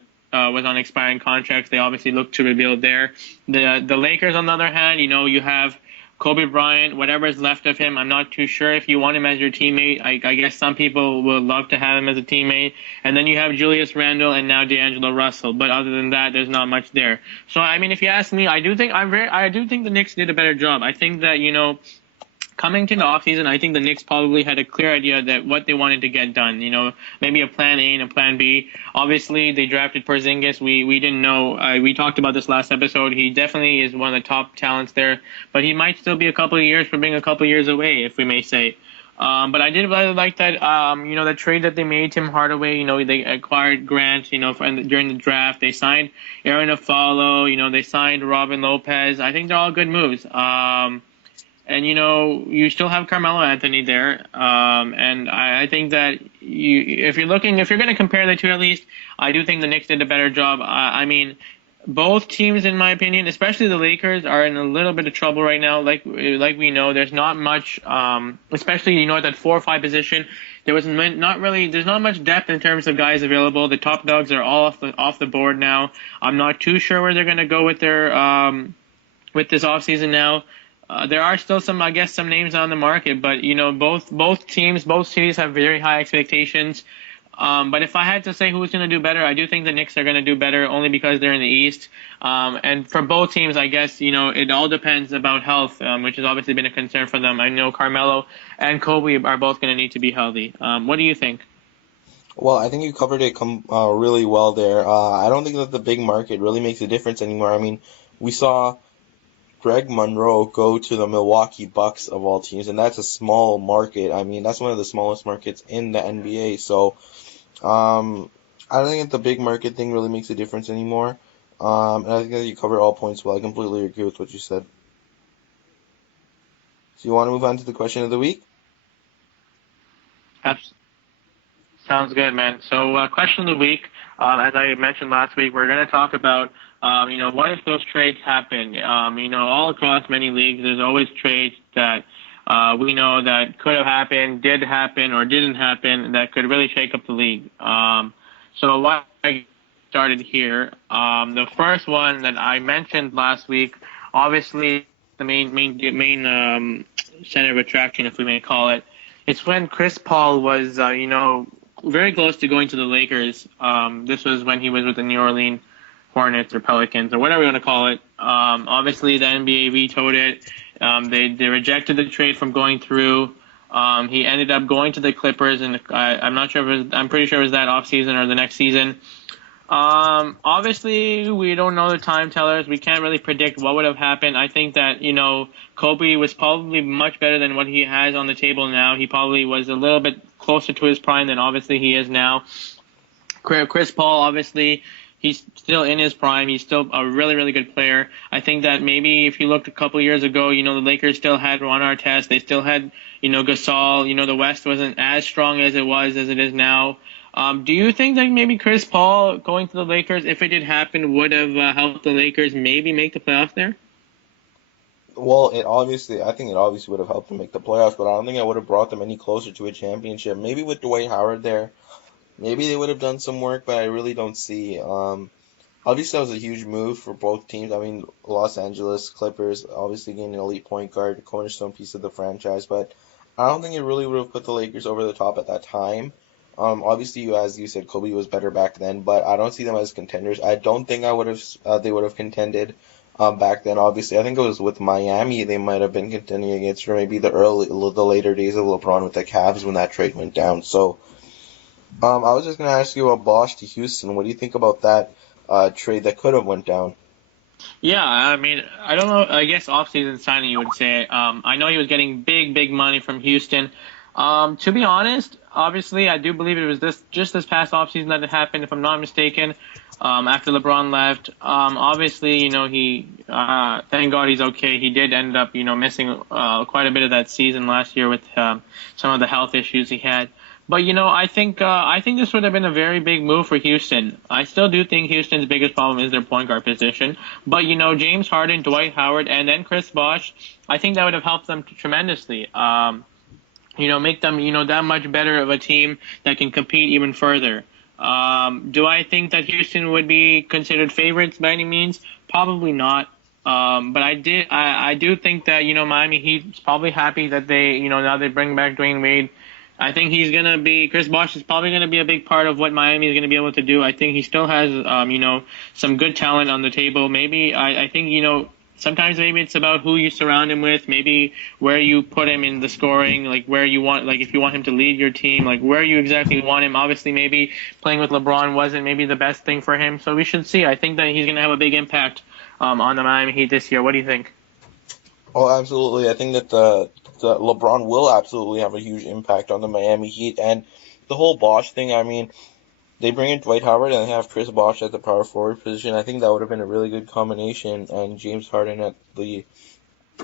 on expiring contracts. They obviously look to rebuild there. The Lakers, on the other hand, you have Kobe Bryant, whatever is left of him. I'm not too sure if you want him as your teammate. I guess some people would love to have him as a teammate. And then you have Julius Randle and now D'Angelo Russell. But other than that, there's not much there. So I mean, if you ask me, I do think the Knicks did a better job. I think that coming to the offseason, I think the Knicks probably had a clear idea that what they wanted to get done. Maybe a plan A and a plan B. Obviously, they drafted Porzingis. We didn't know. We talked about this last episode. He definitely is one of the top talents there, but he might still be a couple of years from being a couple of years away, if we may say. But I did really like that, the trade that they made, Tim Hardaway. They acquired Grant, during the draft. They signed Aaron Aflalo. They signed Robin Lopez. I think they're all good moves. And, you still have Carmelo Anthony there. And I think that if you're going to compare the two at least, I do think the Knicks did a better job. I mean, both teams, in my opinion, especially the Lakers, are in a little bit of trouble right now. Like we know, there's not much, especially, at that 4 or 5 position. There's not much depth in terms of guys available. The top dogs are all off the board now. I'm not too sure where they're going to go with their, with this offseason now. There are still some names on the market, but both cities have very high expectations. But if I had to say who's going to do better, I do think the Knicks are going to do better only because they're in the East. And for both teams, I guess, it all depends about health, which has obviously been a concern for them. I know Carmelo and Kobe are both going to need to be healthy. What do you think? Well, I think you covered it really well there. I don't think that the big market really makes a difference anymore. I mean, we saw Greg Monroe go to the Milwaukee Bucks of all teams, and that's a small market. I mean, that's one of the smallest markets in the NBA. So, I don't think that the big market thing really makes a difference anymore. And I think that you covered all points well. I completely agree with what you said. So you want to move on to the question of the week? Abs- Sounds good, man. So, question of the week. As I mentioned last week, we're going to talk about, what if those trades happen? All across many leagues, there's always trades that we know that could have happened, did happen, or didn't happen that could really shake up the league. So why I started here. The first one that I mentioned last week, obviously the main center of attraction, if we may call it, it's when Chris Paul was, very close to going to the Lakers. This was when he was with the New Orleans Hornets or Pelicans or whatever you want to call it. Obviously, the NBA vetoed it. They rejected the trade from going through. He ended up going to the Clippers, and I'm not sure if I'm pretty sure it was that offseason or the next season. Obviously, we don't know the time tellers. We can't really predict what would have happened. I think that, Kobe was probably much better than what he has on the table now. He probably was a little bit closer to his prime than obviously he is now. Chris Paul, obviously, he's still in his prime. He's still a really, really good player. I think that maybe if you looked a couple years ago, the Lakers still had Ron Artest. They still had, Gasol. The West wasn't as strong as it is now. Do you think that maybe Chris Paul going to the Lakers, if it did happen, would have helped the Lakers maybe make the playoffs there? Well, I think it obviously would have helped them make the playoffs, but I don't think it would have brought them any closer to a championship. Maybe with Dwight Howard there, maybe they would have done some work, but I really don't see. Obviously, that was a huge move for both teams. I mean, Los Angeles Clippers obviously getting an elite point guard, a cornerstone piece of the franchise, but I don't think it really would have put the Lakers over the top at that time. Obviously, as you said, Kobe was better back then, but I don't see them as contenders. I don't think they would have contended back then. Obviously, I think it was with Miami they might have been contending against, or maybe the later days of LeBron with the Cavs when that trade went down. So, I was just gonna ask you about Bosch to Houston. What do you think about that trade that could have went down? Yeah, I mean, I don't know. I guess off-season signing, you would say. I know he was getting big, big money from Houston. To be honest, obviously, I do believe it was this past offseason that it happened, if I'm not mistaken. After LeBron left, obviously, he thank God he's okay. He did end up, missing quite a bit of that season last year with some of the health issues he had. But I think this would have been a very big move for Houston. I still do think Houston's biggest problem is their point guard position. But James Harden, Dwight Howard, and then Chris Bosh, I think that would have helped them tremendously. Make them that much better of a team that can compete even further. Do I think that Houston would be considered favorites by any means? Probably not. But I do think that Miami Heat's probably happy that they now they bring back Dwayne Wade. I think Chris Bosh is probably going to be a big part of what Miami is going to be able to do. I think he still has, some good talent on the table. Maybe, I think, sometimes maybe it's about who you surround him with, maybe where you put him in the scoring, like where you want, like if you want him to lead your team, like where you exactly want him. Obviously, maybe playing with LeBron wasn't maybe the best thing for him. So we should see. I think that he's going to have a big impact on the Miami Heat this year. What do you think? Oh, absolutely. I think that the LeBron will absolutely have a huge impact on the Miami Heat and the whole Bosch thing. I mean, they bring in Dwight Howard and they have Chris Bosh at the power forward position. I think that would have been a really good combination, and James Harden at the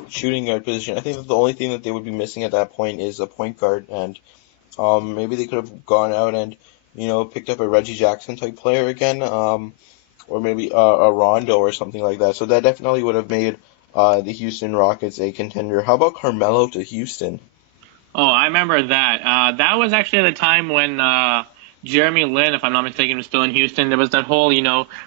shooting guard position. I think that the only thing that they would be missing at that point is a point guard, and maybe they could have gone out and picked up a Reggie Jackson type player again, or maybe a Rondo or something like that. So that definitely would have made the Houston Rockets a contender. How about Carmelo to Houston? Oh, I remember that. That was actually the time when Jeremy Lin, if I'm not mistaken, was still in Houston. There was that whole,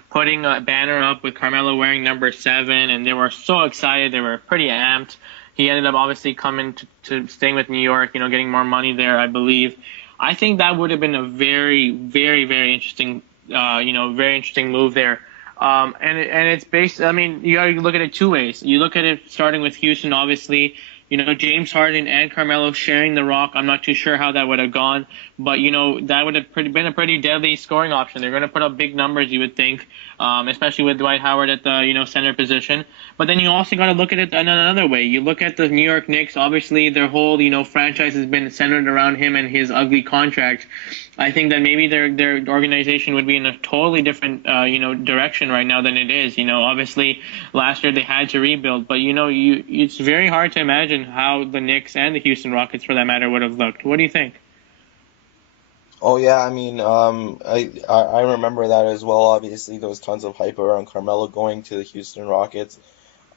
putting a banner up with Carmelo wearing number 7, and they were so excited. They were pretty amped. He ended up obviously coming to staying with New York, getting more money there, I believe. I think that would have been a very, very, very interesting, very interesting move there. And it's based. I mean, you got to look at it two ways. You look at it starting with Houston, obviously. James Harden and Carmelo sharing the rock. I'm not too sure how that would have gone, but that would have been a pretty deadly scoring option. They're going to put up big numbers, you would think, especially with Dwight Howard at the center position. But then you also got to look at it another way. You look at the New York Knicks. Obviously, their whole franchise has been centered around him and his ugly contract. I think that maybe their organization would be in a totally different direction right now than it is. Obviously last year they had to rebuild, but it's very hard to imagine how the Knicks and the Houston Rockets, for that matter, would have looked. What do you think? Oh yeah, I mean, I remember that as well. Obviously, there was tons of hype around Carmelo going to the Houston Rockets.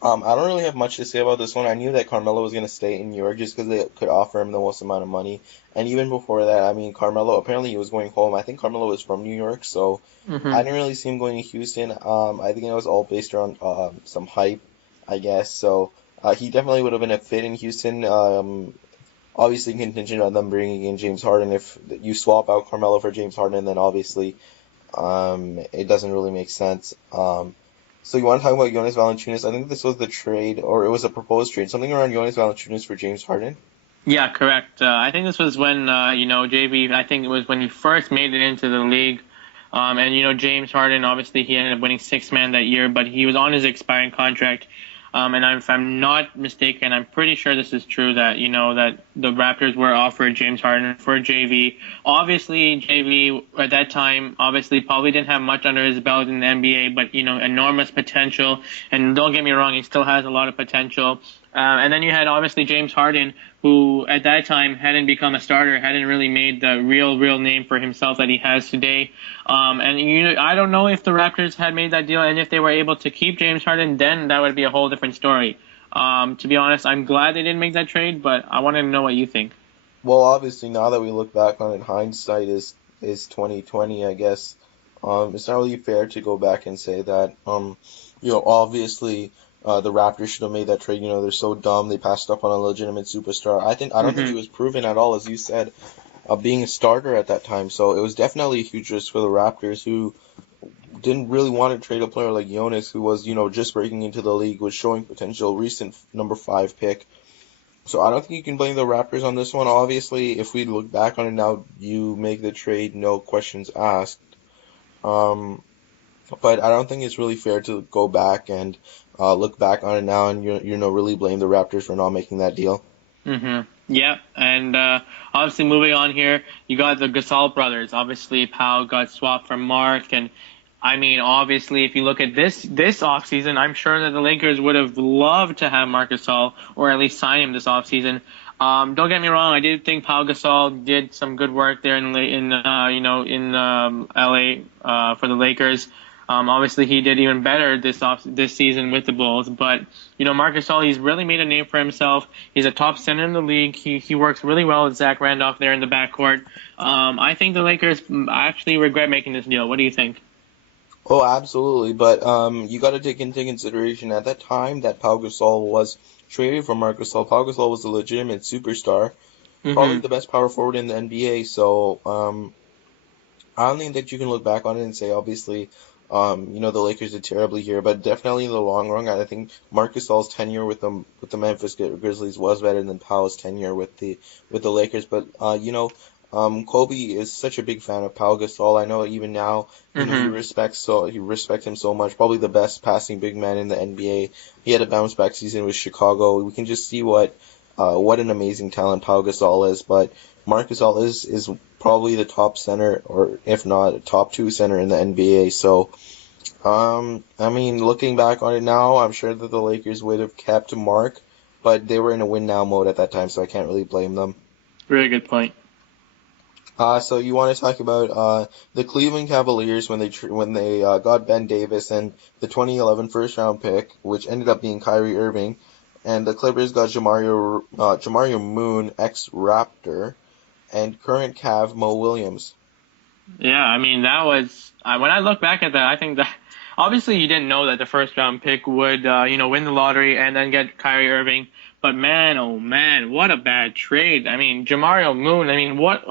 I don't really have much to say about this one. I knew that Carmelo was going to stay in New York just because they could offer him the most amount of money. And even before that, I mean, Carmelo, apparently he was going home. I think Carmelo was from New York, so I didn't really see him going to Houston. I think it was all based around some hype, I guess. So he definitely would have been a fit in Houston. Obviously contingent on them bringing in James Harden. If you swap out Carmelo for James Harden, then obviously it doesn't really make sense. So you want to talk about Jonas Valanciunas? I think this was the trade, or it was a proposed trade, something around Jonas Valanciunas for James Harden. Yeah, correct. I think this was when JV. I think it was when he first made it into the league. And James Harden, obviously he ended up winning sixth man that year, but he was on his expiring contract. And if I'm not mistaken, I'm pretty sure this is true that that the Raptors were offered James Harden for JV. Obviously, JV at that time obviously probably didn't have much under his belt in the NBA, but enormous potential. And don't get me wrong, he still has a lot of potential. And then you had obviously James Harden, who at that time hadn't become a starter, hadn't really made the real name for himself that he has today. And I don't know if the Raptors had made that deal, and if they were able to keep James Harden, then that would be a whole different story. To be honest, I'm glad they didn't make that trade, but I wanted to know what you think. Well, obviously now that we look back on it, hindsight is 2020, I guess. It's not really fair to go back and say that. Obviously. The Raptors should have made that trade. They're so dumb. They passed up on a legitimate superstar. I don't think he was proven at all, as you said, being a starter at that time. So it was definitely a huge risk for the Raptors, who didn't really want to trade a player like Jonas, who was, just breaking into the league, was showing potential, recent number 5 pick. So I don't think you can blame the Raptors on this one. Obviously, if we look back on it now, you make the trade, no questions asked. But I don't think it's really fair to go back and look back on it now and really blame the Raptors for not making that deal. Yeah, and obviously moving on here, you got the Gasol brothers. Obviously, Pau got swapped for Mark, and I mean, obviously, if you look at this offseason, I'm sure that the Lakers would have loved to have Marc Gasol, or at least sign him this offseason. Don't get me wrong, I did think Pau Gasol did some good work there in LA for the Lakers. Obviously, he did even better this season with the Bulls. But Marc Gasol, he's really made a name for himself. He's a top center in the league. He works really well with Zach Randolph there in the backcourt. I think the Lakers actually regret making this deal. What do you think? Oh, absolutely. But you got to take into consideration at that time that Pau Gasol was traded for Marc Gasol. Pau Gasol was a legitimate superstar, probably the best power forward in the NBA. So I don't think that you can look back on it and say, obviously, the Lakers did terribly here, but definitely in the long run, I think Marc Gasol's tenure with the Memphis Grizzlies was better than Pau's tenure with the Lakers. But Kobe is such a big fan of Pau Gasol. I know even now, he respects him so much. Probably the best passing big man in the NBA. He had a bounce back season with Chicago. We can just see what an amazing talent Pau Gasol is. But Marc Gasol is probably the top center, or if not top 2 center in the NBA. So, I mean, looking back on it now, I'm sure that the Lakers would have kept Marc, but they were in a win now mode at that time, so I can't really blame them. Very good point. So you want to talk about the Cleveland Cavaliers when they got Ben Davis and the 2011 first round pick, which ended up being Kyrie Irving, and the Clippers got Jamario Moon, ex-Raptor, and current Cav Mo Williams. Yeah, I mean, that was when I look back at that, I think that obviously you didn't know that the first round pick would win the lottery and then get Kyrie Irving. But man, oh man, what a bad trade. I mean, Jamario Moon, I mean, what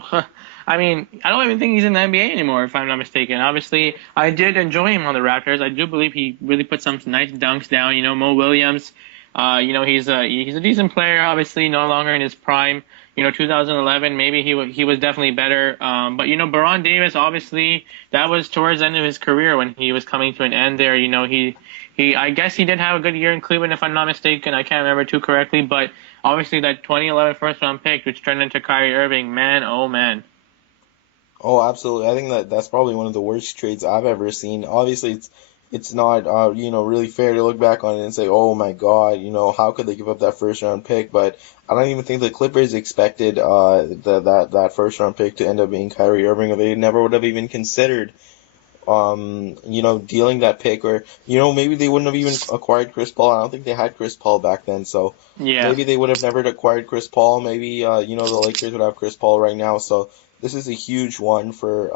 I mean, I don't even think he's in the NBA anymore, if I'm not mistaken. Obviously, I did enjoy him on the Raptors. I do believe he really put some nice dunks down. Mo Williams, he's a decent player. Obviously, no longer in his prime. 2011, maybe he was definitely better. But Baron Davis, obviously, that was towards the end of his career when he was coming to an end there. I guess he did have a good year in Cleveland, if I'm not mistaken. I can't remember too correctly, but obviously that 2011 first round pick, which turned into Kyrie Irving, man, oh man. Oh, absolutely. I think that's probably one of the worst trades I've ever seen. Obviously, it's not really fair to look back on it and say, "Oh my God, how could they give up that first round pick?" But I don't even think the Clippers expected that first round pick to end up being Kyrie Irving. They never would have even considered dealing that pick, or maybe they wouldn't have even acquired Chris Paul. I don't think they had Chris Paul back then, so Yeah. maybe they would have never acquired Chris Paul. Maybe the Lakers would have Chris Paul right now. So this is a huge one for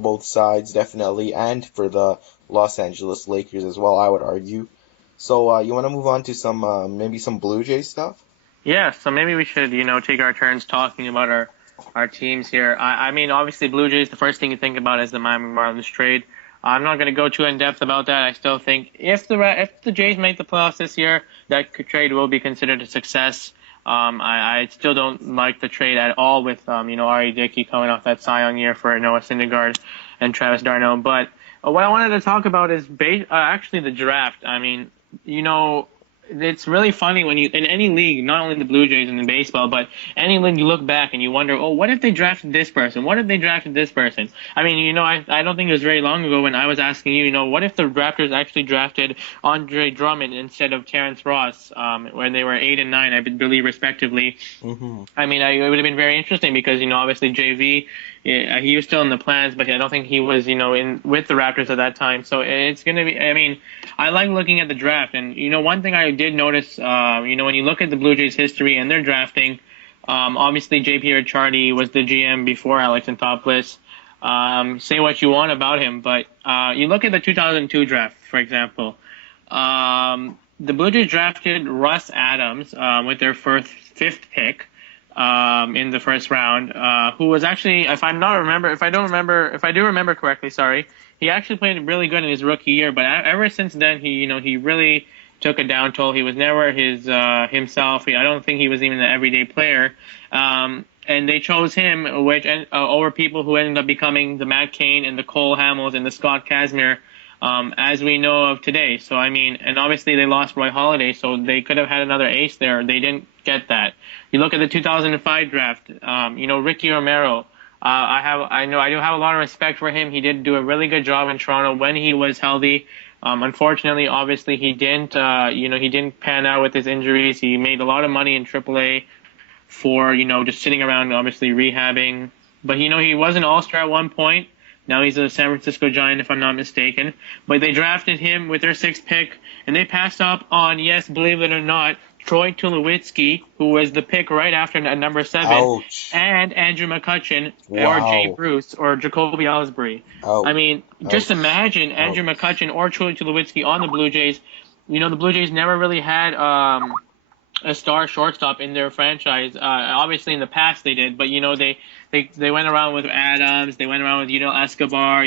both sides, definitely, and for the Los Angeles Lakers as well, I would argue. So you want to move on to some maybe some Blue Jays stuff? Yeah, so maybe we should, take our turns talking about our teams here. I mean, obviously, Blue Jays, the first thing you think about is the Miami Marlins trade. I'm not going to go too in depth about that. I still think if the Jays make the playoffs this year, that trade will be considered a success. I still don't like the trade at all with Ari Dickey coming off that Cy Young year for Noah Syndergaard and Travis d'Arnaud. But what I wanted to talk about is actually the draft. I mean, it's really funny when you in any league, not only the Blue Jays and in baseball, but any league, you look back and you wonder, oh, what if they drafted this person? What if they drafted this person? I mean, I don't think it was very long ago when I was asking you, what if the Raptors actually drafted Andre Drummond instead of Terrence Ross, when they were 8 and 9, I believe, respectively. Hmm. I mean, it would have been very interesting because, obviously JV, yeah, he was still in the plans, but I don't think he was, in with the Raptors at that time. So it's going to be, I mean, I like looking at the draft. And, one thing I did notice, when you look at the Blue Jays history and their drafting, obviously JP Ricciardi was the GM before Alex Anthopoulos. Say what you want about him, but you look at the 2002 draft, for example. The Blue Jays drafted Russ Adams with their fifth pick in the first round, who was actually, if I do remember correctly, sorry, he actually played really good in his rookie year. But ever since then, he really took a down toll. He was never his himself. I don't think he was even an everyday player. And they chose him, over people who ended up becoming the Matt Cain and the Cole Hamels and the Scott Kazmir, as we know of today. So, I mean, and obviously they lost Roy Halladay, so they could have had another ace there. They didn't get that. You look at the 2005 draft, Ricky Romero. I do have a lot of respect for him. He did do a really good job in Toronto when he was healthy. Unfortunately, obviously, he didn't pan out with his injuries. He made a lot of money in AAA for, just sitting around, obviously rehabbing. But, he was an all-star at one point. Now he's a San Francisco Giant, if I'm not mistaken. But they drafted him with their sixth pick, and they passed up on, yes, believe it or not, Troy Tulowitzki, who was the pick right after at number 7, Ouch. and Andrew McCutchen, or Jay Wow. Bruce, or Jacoby Ellsbury. I Ouch. mean, just Ouch. imagine Andrew Ouch. McCutchen or Troy Tulowitzki on the Blue Jays. The Blue Jays never really had a star shortstop in their franchise. Obviously, in the past they did, but they went around with Adams, they went around with Escobar.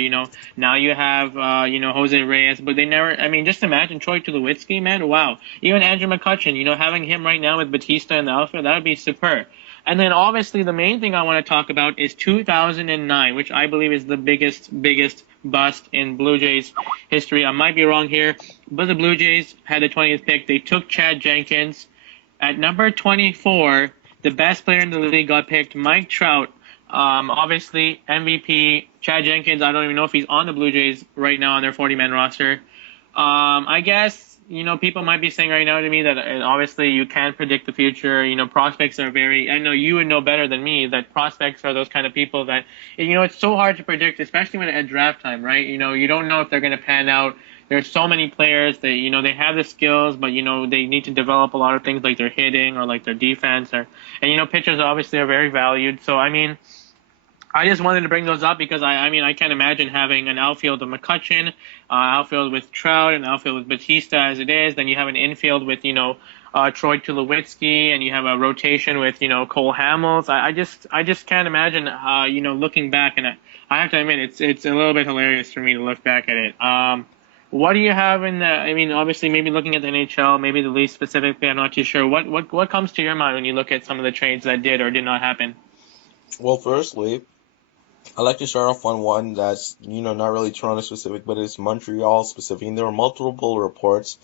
Now you have Jose Reyes, but they never. I mean, just imagine Troy Tulowitzki, man. Wow. Even Andrew McCutchen. Having him right now with Batista in the outfield, that would be superb. And then obviously the main thing I want to talk about is 2009, which I believe is the biggest bust in Blue Jays history. I might be wrong here, but the Blue Jays had the 20th pick. They took Chad Jenkins. At number 24, the best player in the league got picked, Mike Trout. Obviously, MVP, Chad Jenkins. I don't even know if he's on the Blue Jays right now on their 40-man roster. I guess, people might be saying right now to me that obviously you can't predict the future. Prospects are I know you would know better than me that prospects are those kind of people that, it's so hard to predict, especially when at draft time, right? You don't know if they're going to pan out. There's so many players that, they have the skills, but, they need to develop a lot of things like their hitting or like their defense and pitchers obviously are very valued. So, I mean, I just wanted to bring those up because I mean, I can't imagine having an outfield of McCutcheon, outfield with Trout, an outfield with Batista as it is. Then you have an infield with, Troy Tulowitzki, and you have a rotation with, Cole Hamels. I just can't imagine, looking back, and I have to admit, it's a little bit hilarious for me to look back at it. What do you have in the? I mean, obviously, maybe looking at the NHL, maybe the Leafs specifically. I'm not too sure. What comes to your mind when you look at some of the trades that did or did not happen? Well, firstly, I'd like to start off on one that's, not really Toronto specific, but it's Montreal specific. And there were multiple reports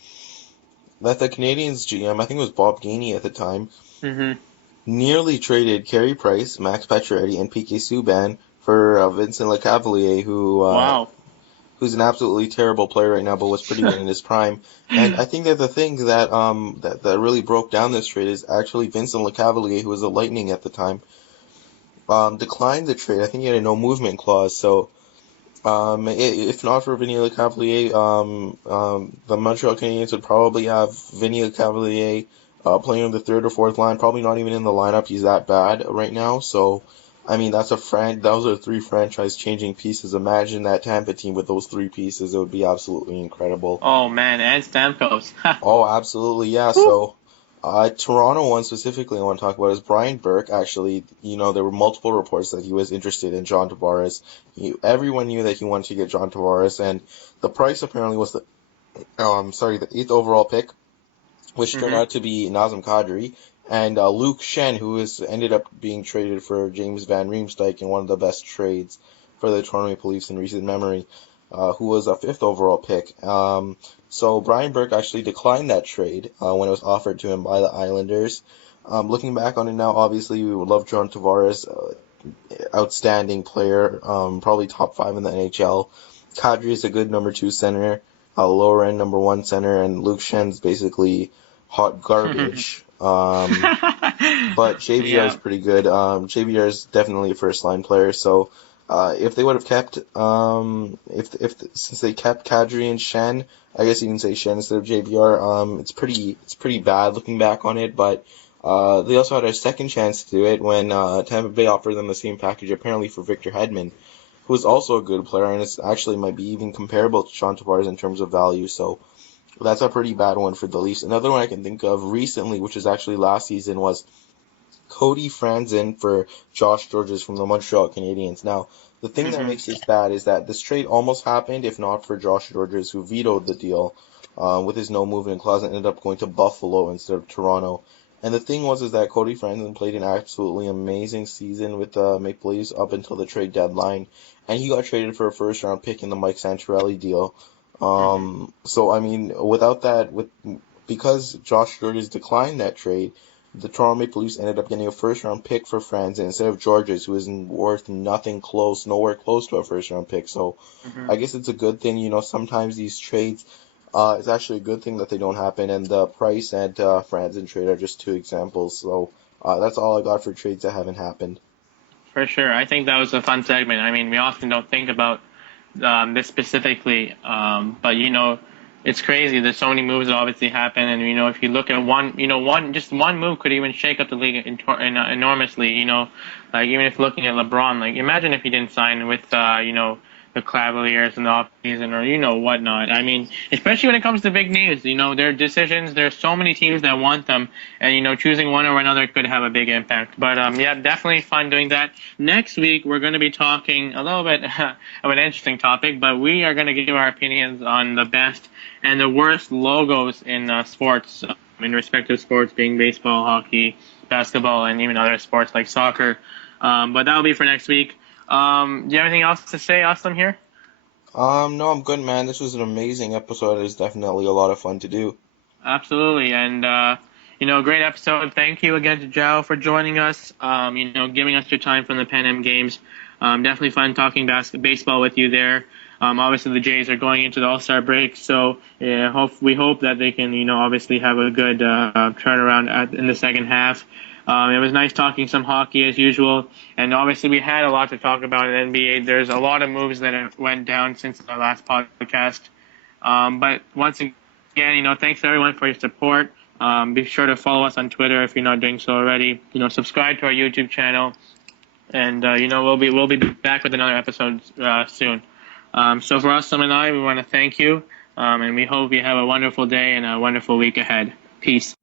that the Canadiens GM, I think it was Bob Gainey at the time, Mm-hmm. nearly traded Carey Price, Max Pacioretty, and PK Subban for Vincent Lecavalier, Wow. who's an absolutely terrible player right now, but was pretty good in his prime. And I think that the thing that really broke down this trade is actually Vincent Lecavalier, who was a Lightning at the time, declined the trade. I think he had a no movement clause. So, if not for Vinny Lecavalier, the Montreal Canadiens would probably have Vinny Lecavalier playing on the third or fourth line. Probably not even in the lineup. He's that bad right now. So, I mean, those are three franchise-changing pieces. Imagine that Tampa team with those three pieces. It would be absolutely incredible. Oh man, and Stamkos. Oh, absolutely, yeah. So, Toronto one specifically I want to talk about is Brian Burke. Actually, there were multiple reports that he was interested in John Tavares. Everyone knew that he wanted to get John Tavares, and the price apparently was the eighth overall pick, which turned Mm-hmm. out to be Nazem Kadri, and Luke Shen, who ended up being traded for James Van Riemsdyk in one of the best trades for the Toronto Maple Leafs in recent memory, who was a fifth overall pick. So Brian Burke actually declined that trade when it was offered to him by the Islanders. Looking back on it now, obviously we would love John Tavares, outstanding player, probably top five in the NHL. Kadri is a good number two center, lower end number one center, and Luke Shen's basically hot garbage. But JVR is Yeah. pretty good. JVR is definitely a first line player. So if they would have kept, since they kept Kadri and Shen, I guess you can say Shen instead of JVR. It's pretty bad looking back on it. But they also had a second chance to do it when Tampa Bay offered them the same package apparently for Victor Hedman, who is also a good player and it's actually might be even comparable to John Tavares in terms of value. So that's a pretty bad one for the Leafs. Another one I can think of recently, which was actually last season, was Cody Franzen for Josh Georges from the Montreal Canadiens. Now, the thing that Mm-hmm. makes this bad is that this trade almost happened, if not for Josh Georges, who vetoed the deal with his no movement clause and ended up going to Buffalo instead of Toronto. And the thing is that Cody Franzen played an absolutely amazing season with the Maple Leafs up until the trade deadline, and he got traded for a first-round pick in the Mike Santorelli deal. Mm-hmm. So I mean, because Josh Georges declined that trade, the Toronto Maple Leafs ended up getting a first round pick for Franzen instead of Georges, who isn't worth nowhere close to a first round pick. So Mm-hmm. I guess it's a good thing, sometimes these trades, it's actually a good thing that they don't happen, and the Price and Franzen trade are just two examples. So that's all I got for trades that haven't happened. For sure. I think that was a fun segment. I mean, we often don't think about this specifically, but it's crazy. There's so many moves that obviously happen, and if you look at just one move could even shake up the league enormously. Like even if looking at LeBron, like imagine if he didn't sign with the Cavaliers in the offseason or whatnot. I mean, especially when it comes to big names, their decisions. There's so many teams that want them, and choosing one or another could have a big impact. But yeah, definitely fun doing that. Next week we're going to be talking a little bit of an interesting topic, but we are going to give our opinions on the best and the worst logos in sports, in respective sports being baseball, hockey, basketball, and even other sports like soccer. But that'll be for next week. Do you have anything else to say, Austin, here? No, I'm good, man. This was an amazing episode. It was definitely a lot of fun to do. Absolutely. And, great episode. Thank you again to Joe for joining us, giving us your time from the Pan Am Games. Definitely fun talking baseball with you there. Obviously, the Jays are going into the All-Star break, so we hope that they can, obviously have a good turnaround in the second half. It was nice talking some hockey as usual, and obviously we had a lot to talk about in NBA. There's a lot of moves that have went down since our last podcast. But once again, thanks everyone for your support. Be sure to follow us on Twitter if you're not doing so already. Subscribe to our YouTube channel. And we'll be back with another episode soon. So for Austin and I, we want to thank you, and we hope you have a wonderful day and a wonderful week ahead. Peace.